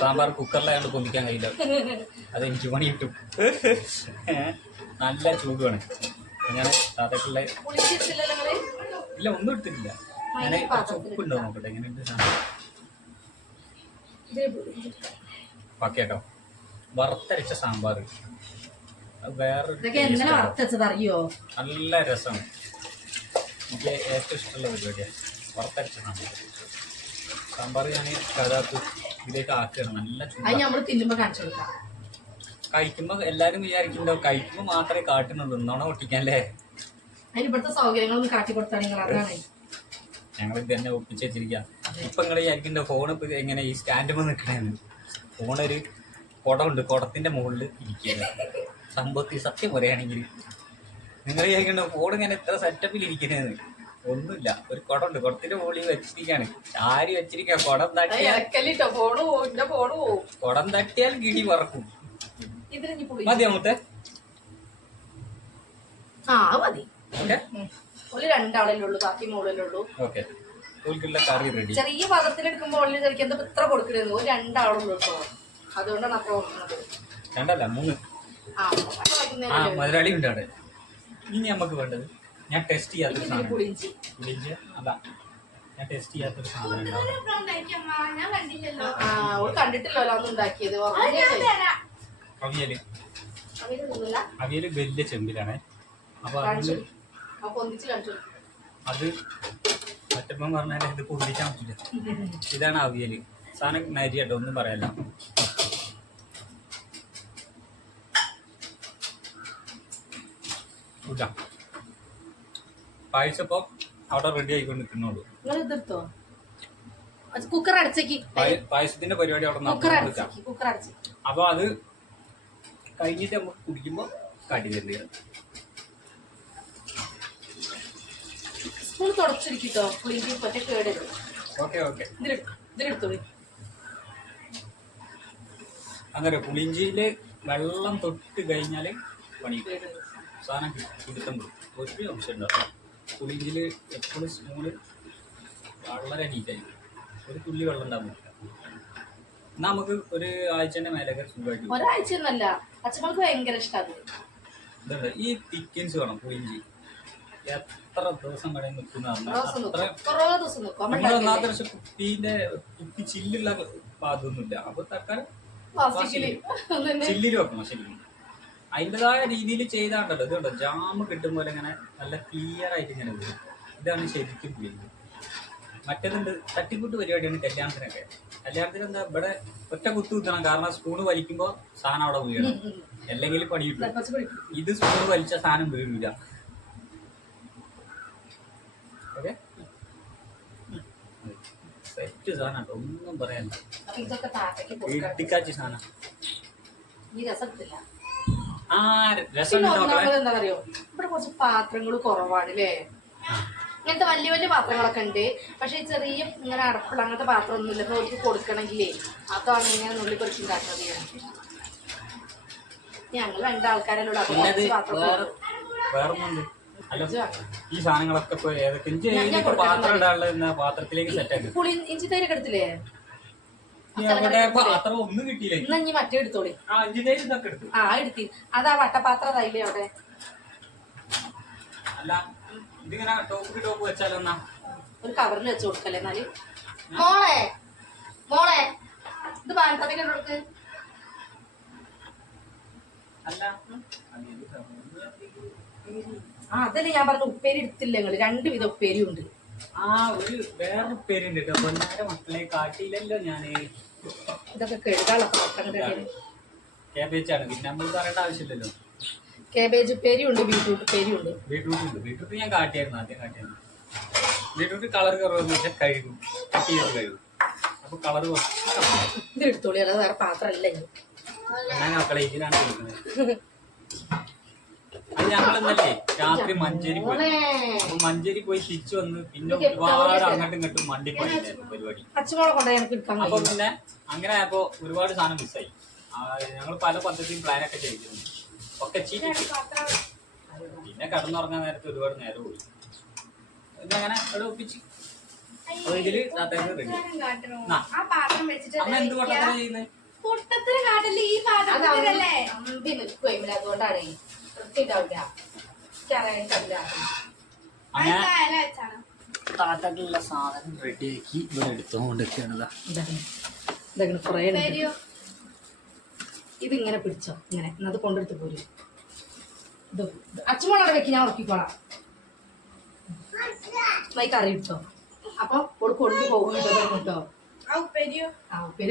സാമ്പാർ കുക്കറിലായതുകൊണ്ട് പൊന്തിക്കാൻ കഴിയില്ല. അത് എനിക്ക് പണി കിട്ടും. നല്ല ചൂടുമാണ്. ഞാൻ താത്തക്കുള്ള ഇല്ല ഒന്നും എടുത്തിട്ടില്ല. ഞാൻ കുറച്ച് ഉപ്പുണ്ടോ നോക്കട്ടെ എങ്ങനെയുണ്ട് സാധനം. ഓക്കെ കേട്ടോ. വറുത്തരച്ച സാമ്പാർ വേറൊരു അറിയോ? നല്ല രസമാണ്. എനിക്ക് ഏറ്റവും ഇഷ്ടമുള്ള പരിപാടിയാണ് വറുത്തരച്ച സാമ്പാർ. സാമ്പാർ ഞാൻ കഴുതാത്ത് ഇതിലേക്ക് ആക്കുകയാണ്. നല്ല ചൂട് കഴിക്കുമ്പോൾ എല്ലാവരും വിചാരിക്കുന്നുണ്ടോ കഴിക്കുമ്പോൾ മാത്രമേ കാട്ടുന്നുള്ളൂ. ഇന്നോണം ഒട്ടിക്കാല്ലേ? ഇവിടുത്തെ സൗകര്യങ്ങളൊന്നും കാട്ടി കൊടുത്താണെങ്കിൽ അതാണ് ഞങ്ങൾ ഇത് തന്നെ ഒപ്പിച്ച് വെച്ചിരിക്കുക. ഇപ്പം നിങ്ങൾ വിചാരിക്കുന്നുണ്ടോ ഫോൺ ഇപ്പം എങ്ങനെ ഈ സ്റ്റാൻഡുമ്പോൾ നിൽക്കണേന്ന്? ഫോണൊരു കുടമുണ്ട്, കുടത്തിൻ്റെ മുകളിൽ ഇരിക്കുക. സംഭവത്തിൽ സത്യം പറയുകയാണെങ്കിൽ നിങ്ങൾ വിചാരിക്കണ്ടോ ഫോൺ ഇങ്ങനെ എത്ര സെറ്റപ്പിൽ ഇരിക്കുന്നതെന്ന്? ഒന്നുമില്ല, ഒരു കുടമുണ്ട്, കുടത്തിന്റെ മുകളിൽ വെച്ചിരിക്കുകയാണ്. ആര് വെച്ചിരിക്കുക? കുടം തട്ടിയാൽ കിടി പറക്കും. മതിയോ മുത്തേ? ഓക്കെ, കറി റെഡി. ചെറിയ പാത്രത്തിലെടുക്കുമ്പോൾ ഇത്ര കൊടുക്കരുത്. ഒരു രണ്ടാളുള്ളൂ കേട്ടോ, അതുകൊണ്ടാണ് അത്ര കൊടുക്കുന്നത്. രണ്ടല്ല 3. മുതലാളി ഉണ്ട് അവിടെ. ഇനി നമുക്ക് വേണ്ടത് ഞാൻ ടെസ്റ്റ് ചെയ്യാത്തൊരു സാധനം. പുളിഞ്ചി അല്ല, ഞാൻ ടെസ്റ്റ് ചെയ്യാത്തൊരു സാധനം കണ്ടിട്ടില്ലല്ലോ ഉണ്ടാക്കിയത്. അവിയല് വലിയ ചെമ്പിലാണ്. അപ്പൊ അത് മറ്റപ്പം പറഞ്ഞാൽ ഇത് പൊന്തിക്കാൻ പറ്റില്ല. ഇതാണ് അവിയല്. സാധനം നരിയാട്ടോ, ഒന്നും പറയാല്ല. പായസപ്പോ അവിടെ റെഡി ആയിക്കൊണ്ട് നിൽക്കുന്നുള്ളൂ. പായസത്തിന്റെ പരിപാടി അവിടെ നടക്കാം. അപ്പൊ അത് കഴിഞ്ഞിട്ട് നമുക്ക് കുടിക്കുമ്പോ കാട്ടി തരിക. Okay okay. അങ്ങനെ പുളിഞ്ചിയില് വെള്ളം തൊട്ട് കഴിഞ്ഞാല് പണി സാധനം കിട്ടുമ്പോൾ ഒരു അംശം ഉണ്ടാവും. പുളിഞ്ചില് എപ്പോഴും സ്പൂണ് വളരെ നീറ്റായി, ഒരു തുള്ളി വെള്ളം ഉണ്ടാവും. എന്നാ നമുക്ക് ഒരു ആഴ്ചന്റെ മേലൊക്കെ സുഖമായിട്ട്. ഒരാഴ്ചയൊന്നല്ല, അച്ഛമ്മക്ക് ഭയങ്കര ഇഷ്ടമാണ്. ഇതുണ്ട് ഈ തിക്കിൻസ് വേണം. പുളിഞ്ചി എത്ര ദിവസം കടയിൽ നിൽക്കുന്ന ഒന്നാമത്തെ വർഷം കുപ്പി ചില്ലുള്ള അതൊന്നുമില്ല. അപ്പൊ തക്കാലം ചില്ലിൽ വെക്കണം. ശരിക്കും അതിൻ്റെതായ രീതിയിൽ ചെയ്താണ്ടല്ലോ. ഇതുണ്ടോ ജാമ് കിട്ടുമ്പോൾ ഇങ്ങനെ നല്ല ക്ലിയർ ആയിട്ട് ഇങ്ങനെ വരും. ഇതാണ് ശരിക്കും പുളിഞ്ചി. മറ്റേതുണ്ട് തട്ടിക്കൂട്ട് പരിപാടിയാണ് കല്യാണത്തിനൊക്കെ. കല്യാണത്തിന് എന്താ ഇവിടെ ഒറ്റ കുത്തു കുത്തണം, കാരണം സ്പൂണ് വലിക്കുമ്പോൾ സാധനം അവിടെ വീഴണം, അല്ലെങ്കിൽ പണി കിട്ടും. ഇത് സ്പൂണ് വലിച്ച സാധനം വീഴില്ല. ഓക്കെ, സെറ്റ് സാധനം കേട്ടോ, ഒന്നും പറയാനില്ല. ഇട്ടിക്കാച്ചി സാധനം. എന്താ പറയോ, ഇവിടെ കുറച്ച് പാത്രങ്ങൾ കുറവാണ് അല്ലേ? ഇങ്ങനത്തെ വലിയ വലിയ പാത്രങ്ങളൊക്കെ ഉണ്ട്. പക്ഷെ ചെറിയ ഇങ്ങനെ അടപ്പുള്ള അങ്ങനത്തെ പാത്രം ഒന്നും ഇല്ല. അവർക്ക് കൊടുക്കണമെങ്കിലേ അതാണ് ഇങ്ങനെ നുള്ളി കുറച്ച് ഉണ്ടാക്കുന്നത്. ഞങ്ങൾ 2 ആൾക്കാരെല്ലാം ഈ സാധനങ്ങളൊക്കെ പാത്രം ഇടാനുള്ള പാത്രത്തിലേക്ക് സെറ്റ് ആക്കി. ഇഞ്ചി തൈരൊക്കെ എടുത്തില്ലേ? ഒന്നും കിട്ടിയില്ല. ഇനി മറ്റേ എടുത്തോളി. എടുത്തി അതാ വട്ടപാത്രം അതായില്ലേ അവിടെ? അല്ല, ഇതിങ്ങനെ ടോപ്പ് വെച്ചാലോ? ഒരു കവറിൽ വെച്ച് കൊടുക്കല്ലേ എന്നാല്. മോളെ ഇത് പാലത്തത്തേക്ക് കൊടുക്ക്. അതല്ലേ ഞാൻ പറഞ്ഞ ഉപ്പേരി എടുത്തില്ല നിങ്ങള്. 2 വിധ ഉപ്പേരി ഉണ്ട്. ഒരു വേറെ ഉപ്പേരി ഉണ്ട്. മക്കളെ കാട്ടിയില്ലല്ലോ ഞാന്. ഇതൊക്കെ കഴുകാനുള്ള പാത്രങ്ങളുടെ കാബേജാണ്, പിന്നെ നമ്മൾ പറയേണ്ട ആവശ്യമില്ലല്ലോ. കാബേജ് ഉപ്പേരി ഉണ്ട്, ബീട്രൂട്ട് ഉപ്പേരി ഉണ്ട്. ബീട്രൂട്ട് ഞാൻ കാട്ടിയായിരുന്നു, ആദ്യം കാട്ടിയായിരുന്നു. ബീട്രൂട്ട് കളർ കുറവെന്ന് വെച്ചാൽ കഴുകും, കട്ട് ചെയ്ത് കഴുകും. അപ്പൊ കളർ ഇത് എടുത്തോളി, അല്ലാതെ വേറെ പാത്രമല്ല. ഞാൻ മക്കളെ ഇതിനാണ് കൊടുക്കുന്നത്. അത് ഞങ്ങളെന്നല്ലേ രാത്രി മഞ്ചേരി പോയി. അപ്പൊ മഞ്ചേരി പോയി തിരിച്ചു വന്ന് പിന്നെ ഒരുപാട് അങ്ങോട്ടും ഇങ്ങോട്ടും മണ്ടി പോയിരുന്നു പരിപാടി. അപ്പൊ പിന്നെ അങ്ങനെ ആയപ്പോ ഒരുപാട് സാധനം മിസ്സായി. ഞങ്ങൾ പല പദ്ധതിയും പ്ലാനൊക്കെ ചെയ്തിരുന്നു, ഒക്കെ ചീറ്റി. പിന്നെ കടന്നുറങ്ങാൻ നേരത്തെ ഒരുപാട് നേരം പോയി. പിന്നെ അങ്ങനെ അവിടെ ഒപ്പിച്ച് അപ്പൊ ഇതില് താത്താക്ക് റെഡി. അമ്മ എന്ത് പൊട്ടത്തരം ചെയ്യുന്നത്? പൊട്ടത്തിന് കാട്ടില്ല ഈ പാത്രത്തിലല്ലേ അതുകൊണ്ടാണ് അങ്ങനെ താത്താക്കുള്ള സാധനം റെഡിയാക്കി ഇവിടെ എടുത്തുകൊണ്ടിരിക്കുകയാണതാ. ഇതെങ്ങനെ കുറേ ഇതിങ്ങനെ പിടിച്ചോ ഇങ്ങനെ അത് കൊണ്ടെടുത്ത് പോരും. ഇത് അച്ഛനോടെ വെക്കി ഞാൻ ഉറപ്പിക്കോളാം. കറി ഇട്ടോ അപ്പൊ ഓള് കൊണ്ടുപോകും കേട്ടോ. ആ ഉപ്പേരി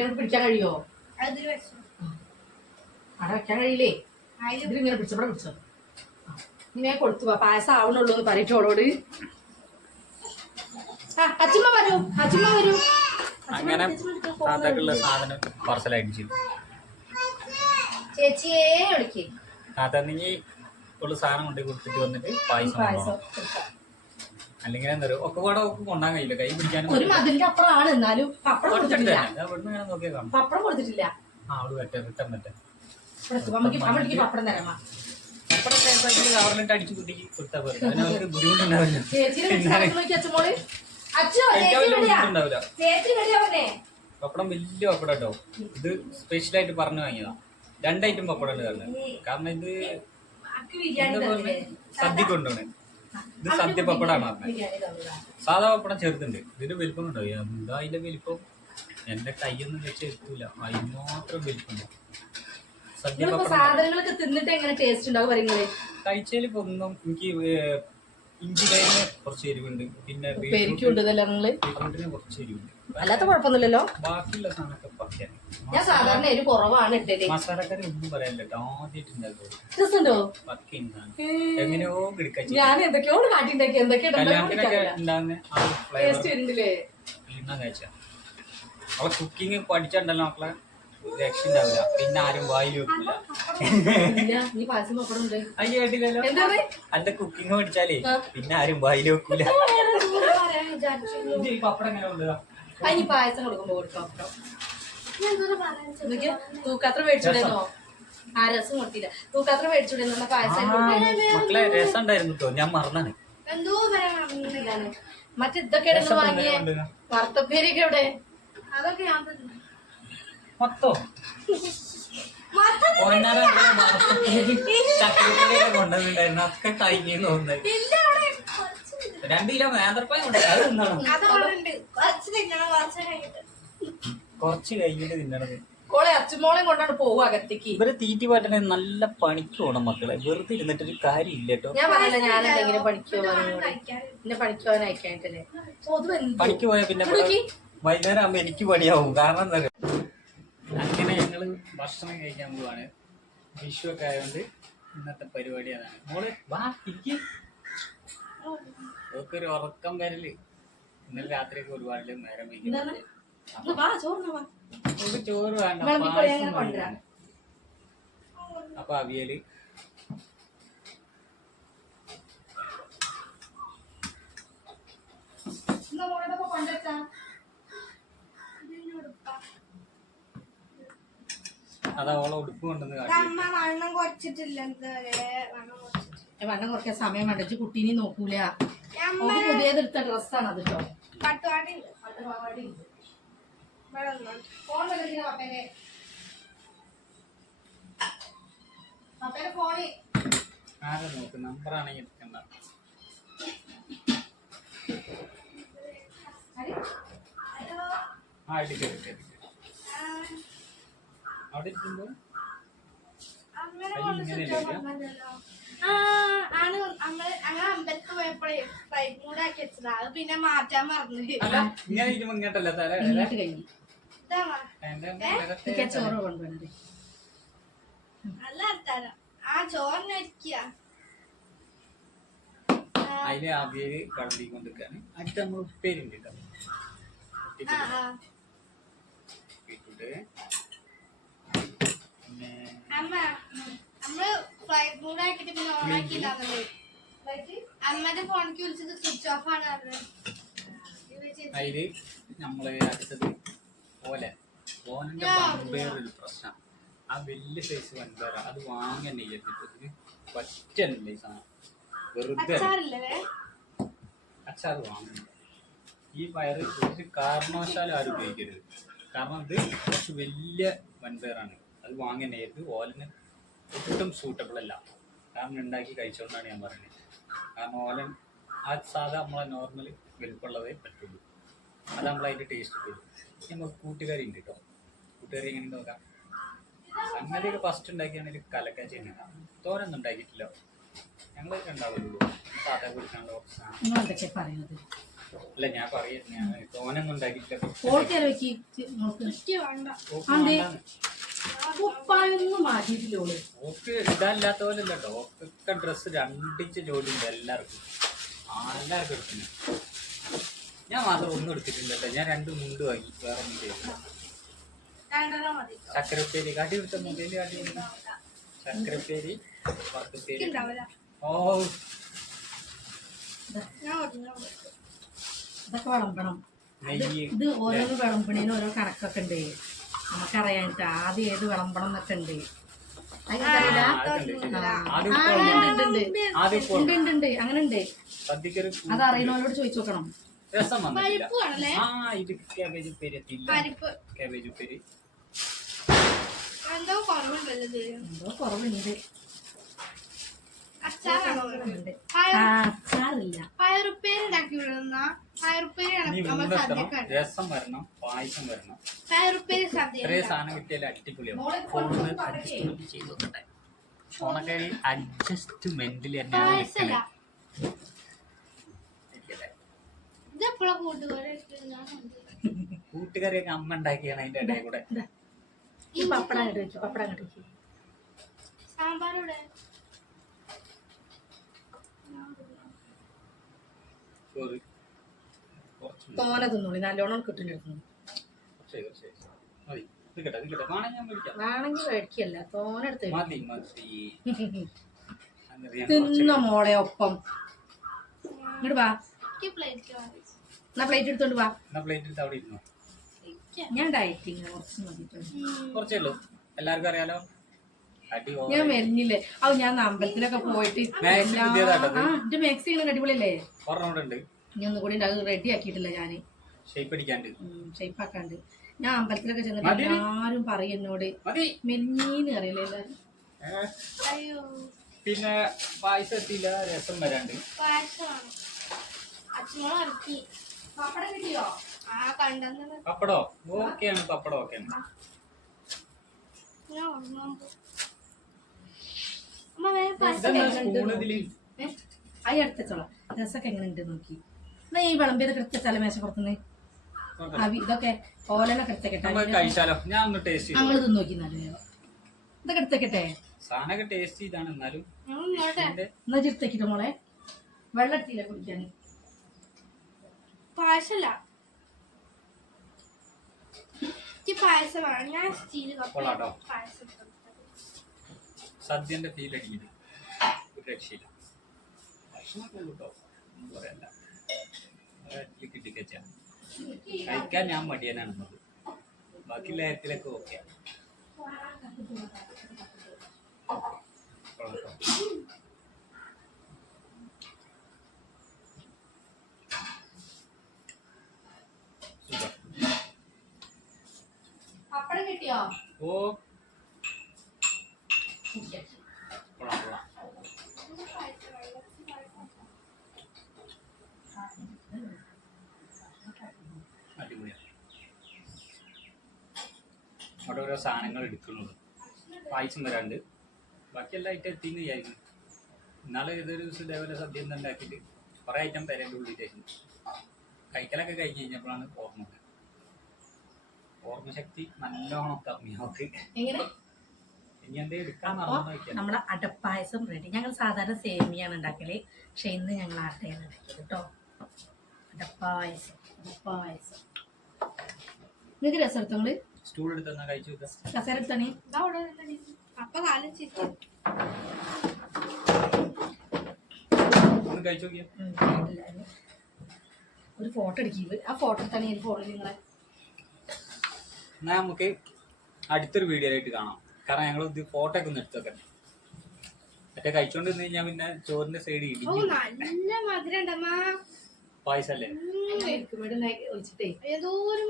നമുക്ക് പിടിക്കാൻ കഴിയോ? അവിടെ വെക്കാൻ കഴിയില്ലേ? ഇതിലിങ്ങനെ പിടിച്ചവിടെ പിടിച്ചോ. ഇങ്ങനെ കൊടുത്തു പോവാ. പായസം ആവണുള്ളൂ എന്ന് പറയിട്ടോളോട്. അച്ഛമ്മ വരൂ, അച്ഛമ്മ വരൂ. അങ്ങനെ താത്താക്കുള്ള സാധനം പാർസലായിട്ട് ചേച്ചിയെ വിളിക്കേ. താത്താണെങ്കിൽ ഉള്ള സാധനം കൊണ്ട് കൊടുത്തിട്ട് വന്നിട്ട് പായസം. അല്ലെങ്കിൽ എന്താ പറയുക ഒക്കെ കൂടെ ഒക്കെ കൊണ്ടാൻ കഴിയില്ല, കൈ പിടിക്കാനും. ഒരു മതിലിന്റെ അപ്പുറമാണ്, എന്നാലും പപ്പടം കൊടുത്തിട്ടില്ല. നോക്കിയാൽ കാണും. പപ്പടം കൊടുത്തിട്ടില്ല. അവള് പറ്റേ റിട്ടേൺ പറ്റേ പപ്പടം തരാമാ. ഗവൺമെന്റ് അടിച്ചു കുട്ടിക്ക് കൊടുത്താൽ പോലെ അതിനവർക്ക് ബുദ്ധിമുട്ടുണ്ടാവില്ല. പപ്പടം വലിയ പപ്പടം കേട്ടോ. ഇത് സ്പെഷ്യലായിട്ട് പറഞ്ഞു വാങ്ങിയതാ. 2 ഐറ്റം പപ്പടം ഉണ്ട് കാരണം ഇത് സദ്യ കൊണ്ടുപോണേ. ഇത് സദ്യ പപ്പടാണ് പറഞ്ഞത്. സാധാ പപ്പടം ചെറുതുണ്ട്. ഇതിന്റെ വലിപ്പം ഉണ്ടോ? എന്താ അതിന്റെ വലിപ്പം? എന്റെ കൈയൊന്നും വെച്ച് എത്തൂല, അതിന് മാത്രം വലിപ്പം. സദ്യ സാധനങ്ങളൊക്കെ തിന്നിട്ട് എങ്ങനെ ടേസ്റ്റ് ഉണ്ടാവും പറയുന്നത്? കഴിച്ചാൽ ഇപ്പൊ ഒന്നും എനിക്ക് ഇഞ്ചി കഴിഞ്ഞ കുറച്ച് എരിവുണ്ട്, പിന്നെ ബീറ്റ്റൂട്ടിന് കുറച്ച് എരിവുണ്ട്. അല്ലാത്ത കുഴപ്പമൊന്നുമില്ലല്ലോ. ബാക്കിയുള്ള സാധനമൊക്കെ പക്കയാണ്. ഞാൻ സാധാരണ എരിവ് കുറവാണ് ഇട്ടത്. മസാലക്കറി ഒന്നും പറയാനില്ല കേട്ടോ. ആദ്യമായിട്ടുണ്ടാകും എങ്ങനെയോ കിടക്കാൻ ഞാൻ എന്തൊക്കെയോ കാട്ടിണ്ടാക്കി കല്യാണത്തിനൊക്കെ ഉണ്ടാകുന്ന ആ ഫ്ലേവർ അവളെ കുക്കിംഗ് പഠിച്ചിട്ടുണ്ടല്ലോ മക്കളെ. രക്ഷ ഉണ്ടാവില്ല. പിന്നെ ആരും വായിൽ വെക്കില്ല. അത് കേട്ടില്ലല്ലോ. അന്റെ കുക്കിംഗ് പഠിച്ചാലേ പിന്നെ ആരും വായിൽ വെക്കൂല. പപ്പടം എങ്ങനെ കൊണ്ടുപോകാ? അതിന് പായസം കൊടുക്കുമ്പോ കൊടുക്കാം. തൂക്കാത്ര മേടിച്ചിട്ടുണ്ടോ? ആ രസം കൊടുത്തില്ല. തൂക്കാത്ര മേടിച്ചിട്ടുണ്ടെന്ന പായസം മക്കളെ രസം ഉണ്ടായിരുന്നു കേട്ടോ, ഞാൻ മറന്നാണ്. മറ്റിതൊക്കെ വാങ്ങിയേ വറുത്തപ്പേരിയൊക്കെ എവിടെ? അതൊക്കെ ഞാൻ മൊത്തം ചക്കരപ്പൊടിയൊക്കെ കൊണ്ടുവന്നിട്ടുണ്ടായിരുന്നു. അതൊക്കെ കഴിഞ്ഞെന്ന് തോന്നുന്നത്. 2 കിലോ നേന്ത്രപ്പഴം ഉണ്ട്. അത് തിന്നണം. കുറച്ച് കഴിഞ്ഞിട്ട് തിന്നണത്. ഓളെ അച്ഛമോളെ കൊണ്ടാണ് പോവുക അകത്തേക്ക്. ഇവരെ തീറ്റി പാട്ടനെ നല്ല പണിക്ക് പോകണം മക്കളെ. വെറുതെ ഇരുന്നിട്ടൊരു കാര്യമില്ല കേട്ടോ. ഞാൻ പറയല്ല ഞാൻ എന്തെങ്കിലും പണിക്ക് പോകാൻ അയക്കാനിട്ടല്ലേ. പണിക്ക് പോയാൽ പിന്നെ വൈകുന്നേരം ആകുമ്പോ എനിക്ക് പണിയാവും. കാരണം എന്താ പറയുക, അങ്ങനെ ഞങ്ങള് ഭക്ഷണം കഴിക്കാൻ പോവാണ്. വിഷു ഒക്കെ ആയതുകൊണ്ട് ഇന്നത്തെ പരിപാടി അതാണ്. മോള് വാ ഇരിക്ക്. ഒരു ഉറക്കം വരല്. ഇന്നലെ രാത്രിയൊക്കെ ഒരുപാട് നേരം വൈകുന്നത്. ചോറ് വേണ്ട, പായസം. അപ്പൊ അവിയല്, അതാ ഓളെ ഉടുപ്പ് കൊണ്ടുവന്ന് വണ്ണം കുറയ്ക്കാൻ സമയം വേണ്ട. കുട്ടീനെ നോക്കൂല. പുതിയതെടുത്ത ഡ്രസ്സാണ് അത് കേട്ടോ. ആരെ നോക്ക്, നമ്പറാണെങ്കിൽ എടുക്കണ്ട. ആ എടുക്ക അവിടെ ഇരിക്കുമ്പോ അമ്പലത്തിൽ പോയപ്പോഴേ മൂടാക്കി വെച്ചതാ. അത് പിന്നെ മാറ്റാൻ പറഞ്ഞു. ഇങ്ങനെ ഇരിക്കുമ്പോ ഇങ്ങോട്ടല്ല തല ചോറ് കൊണ്ടുവന്നത്. നല്ല അർത്താരം. ആ ചോറിനരിക്ക അതിന് അവിയല് കളമ്പിക്കൊണ്ടിരിക്കാണ്. അടുത്ത് നമ്മൾ ഉപ്പേരുണ്ട് കേട്ടോ. അമ്മ നമ്മള് ഫ്ലൈറ്റ് മൂഡ് ആക്കിട്ട് പിന്നെ ഓൺ ആക്കിയില്ലാന്നല്ലേ. അമ്മന്റെ ഫോണിക്ക് വിളിച്ചത് സ്വിച്ച് ഓഫ് ആണ് പറഞ്ഞത്. അതില് നമ്മള് അടുത്തത് ഓലന്റെ വേറൊരു പ്രശ്നം. ആ വലിയ സൈസ് വൻപേര അത് വാങ്ങന്നെ ചെയ്തിട്ട് പറ്റണില്ല. ഈ സാധനം വെറുതെ അച്ചാർ വാങ്ങുന്നില്ല. ഈ പയർ ഒരു കാരണവശാലും ആരും ഉപയോഗിക്കരുത്. കാരണം ഇത് കുറച്ച് വലിയ വൻപയറാണ്. അത് വാങ്ങാൻ ഏത് ഓലന് ഒട്ടും സൂട്ടബിൾ അല്ല. കാരണം ഉണ്ടാക്കി കഴിച്ചുകൊണ്ടാണ് ഞാൻ പറയുന്നത്. കാരണം ഓലൻ ആ സാധാ നമ്മളെ നോർമൽ വലുപ്പമുള്ളതേ പറ്റുള്ളൂ. അത് നമ്മളതിൻ്റെ ടേസ്റ്റ് കിട്ടുള്ളൂ. നമുക്ക് കൂട്ടുകറി ഉണ്ട് കേട്ടോ. കൂട്ടുകറി എങ്ങനെ നോക്കാം. സംഗതിയൊക്കെ ഫസ്റ്റ് ഉണ്ടാക്കിയാണെങ്കിൽ കലക്കാൻ ചെയ്യുന്നില്ല. തോരൊന്നും ഉണ്ടാക്കിയിട്ടില്ല. ഞങ്ങൾ ഉണ്ടാവുള്ളൂ. സാധാ കുടിക്കാനുള്ള അല്ല ഞാൻ പറയുന്നത്. ഞാൻ തോനൊന്നും ഉണ്ടാക്കിയിട്ടില്ല. ഓക്ക് ഇതല്ലാത്ത പോലെ ഇല്ല കേട്ടോ. ഒക്കെ ഡ്രസ്സ് 2 ഇഞ്ച് ജോലി ഉണ്ട് എല്ലാവർക്കും. എല്ലാവർക്കും എടുക്കുന്നു. ഞാൻ മാത്രം ഒന്നും എടുത്തിട്ടില്ല കേട്ടോ. ഞാൻ 2 മുണ്ട് വാങ്ങി. വേറെ ഒന്നും ചെയ്തില്ല. ചക്കരപ്പേരി കാട്ടി കൊടുത്ത മൊബൈല് കാട്ടി കൊടുത്ത ചക്കരപ്പേരി പത്തുപ്പേരി. ഓ ഇതൊക്കെ വിളമ്പണം. ഇത് ഓരോന്ന് വിളമ്പണേന് ഓരോ കണക്കൊക്കെ ഉണ്ട്. നമുക്കറിയാനിട്ട് ആദ്യം ഏത് വിളമ്പണം എന്നൊക്കെ ഉണ്ട്. ഉണ്ട് അങ്ങനെ ഉണ്ട്. അതറിയുന്നവരോട് ചോദിച്ചു നോക്കണം. രസം വന്നിട്ടില്ല. ഇത് കാബേജ് ഉപ്പേരി എത്തിയില്ല. കാബേജ് ഉപ്പേരി എന്തോ കുറവുണ്ടല്ലോ. എന്തോ കുറവുണ്ട്. അച്ചാറില്ല. പയറുപ്പേരി ഉണ്ടാക്കി വിടുന്ന രസം വരണം, പായസം വരണം. പയറുപ്പേരി സദ്യ ഇത്രയും സാധനം കിട്ടിയാലും അടിപൊളിയാവും. ചെയ്ത് നോക്കട്ടെ. ഫോണൊക്കെ അഡ്ജസ്റ്റ്മെന്റിൽ തന്നെയാണ് നിൽക്കുന്നത്. കൂട്ടുകറിയൊക്കെ അമ്മ ഉണ്ടാക്കിയാണ് അതിന്റെ ഇടയിൽ കൂടെ. സാമ്പാറൂടെ തോന തിന്നോളി. നല്ലോണം കിട്ടുന്നു. വേണമെങ്കിൽ മേടിക്കല്ല. തോനെടുത്ത് തിന്ന മോളെ ഒപ്പം. ഇങ്ങോട്ട് വാ. എന്നാ പ്ലേറ്റ് എടുത്തോണ്ട് വാ. ഞാൻ ഡയറ്റിങ് കുറച്ചേ ഉള്ളൂ. എല്ലാവർക്കും അറിയാലോ. ഞാൻ വരുന്നില്ലേ. ഞാൻ അമ്പലത്തിലൊക്കെ പോയിട്ട് എന്റെ മാക്സി അടിപൊളിയല്ലേ. ഇനി ഒന്നും കൂടി അത് റെഡി ആക്കിയിട്ടില്ല. ഞാന് ഷേപ്പ് ആക്കാണ്ട്. ഞാൻ അമ്പലത്തിലൊക്കെ ചെന്നിട്ട് എല്ലാരും പറയും എന്നോട് മെന്നീന്ന് അറിയില്ല എല്ലാരും. പിന്നെ പായസം എത്തിയില്ല. രസം വരാണ്ട്. പപ്പടോ ഓക്കെയാണ്. പപ്പടം ഓക്കെയാണ്. അത് എടുത്തോളാം. രസമൊക്കെ എങ്ങനെ ഉണ്ട് നോക്കി. എന്നാ ഈ വിളമ്പിയത് കൃത്യ തലമേശപ്പുറത്തുനിന്ന് ഇതൊക്കെ ഓലനൊക്കെ എടുത്തേക്കട്ടെ. ഞങ്ങൾ തിന്ന് നോക്കി. ഇതൊക്കെ എടുത്തേക്കട്ടെ. എന്നാ ചെടുത്തേക്കിട്ട് മോളെ. വെള്ളം എടുത്തില്ല കുടിക്കാൻ. പായസല്ല പായസം. ഞാൻ സ്റ്റീൽ പായസം സദ്യന്റെ ഫീൽ അടിക്കുന്നത് ഒരു രക്ഷയില്ല. ഭക്ഷണമൊക്കെ കേട്ടോ ഒന്നും പറയല്ല. കിട്ടിക്കച്ച കഴിക്കാൻ ഞാൻ മടിയനാണെന്നത്. ബാക്കിയുള്ള കാര്യത്തിലൊക്കെ ഓക്കെ. പപ്പടം കിട്ടിയോ? ഓ കൊള്ളാം കൊള്ളാം. അടിപൊളിയാണ്. അവിടെ ഓരോ സാധനങ്ങൾ എടുക്കുന്നുള്ളൂ. പായസം വരാണ്ട് ബാക്കിയെല്ലാം ഐറ്റം എത്തിന്ന് വിചാരിക്കുന്നു. ഇന്നാളെ ഏതൊരു ദിവസം ഇതേപോലെ സദ്യ ഉണ്ടാക്കിയിട്ട് കുറേ ഐറ്റം തരേണ്ട ഉള്ളിലേക്ക് കഴിക്കലൊക്കെ കഴിഞ്ഞ് കഴിഞ്ഞപ്പോഴാണ് ഓർമ്മശക്തി നല്ലോണം കമ്മിയാക്ക്. ഇനി എന്തേ എടുക്കാൻ നമ്മളെ അടപ്പായസം റെഡി. ഞങ്ങൾ സാധാരണ സേമിയാണ് ഉണ്ടാക്കല്. പക്ഷെ ഇന്ന് ഞങ്ങൾ ആട്ടയാണ് ഉണ്ടാക്കിയത് കേട്ടോ. അടപ്പായസം. നിങ്ങൾക്ക് രസം എടുത്തങ്ങള് സ്റ്റൂൾ എടുത്താ കഴിച്ചു കസേര എടുത്താണേ. ഒരു ഫോട്ടോ എടുക്കുന്നത്. ആ ഫോട്ടോ തന്നെ ഈ ഫോണിൽ നിങ്ങളെ. എന്നാ നമുക്ക് അടുത്തൊരു വീഡിയോ ആയിട്ട് കാണാം. കാരണം ഞങ്ങൾ ഇത് ഫോട്ടോ ഒക്കെ ഒന്ന് എടുത്തു വെക്കണം. മറ്റേ കഴിച്ചോണ്ട് നിന്ന് കഴിഞ്ഞാൽ പിന്നെ ചോറിന്റെ സൈഡ് ഇടിക്കും. നല്ല മധുരം പായസല്ലേ. ഒഴിച്ചിട്ടേ ഏതോ ഒരു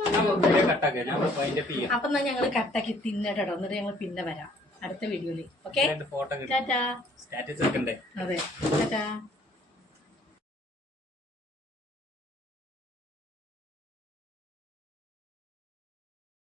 കട്ടാക്കുക ഞാൻ അതിന്റെ അപ്പൊ എന്നാ ഞങ്ങള് കട്ടാക്കി തിന്നട്ടോ എന്നിട്ട് ഞങ്ങൾ പിന്നെ വരാം അടുത്ത വീഡിയോയില്. Okay, photo Tata. സ്റ്റാറ്റസ് വെക്കണ്ടേ? അതെ, ടാറ്റാ.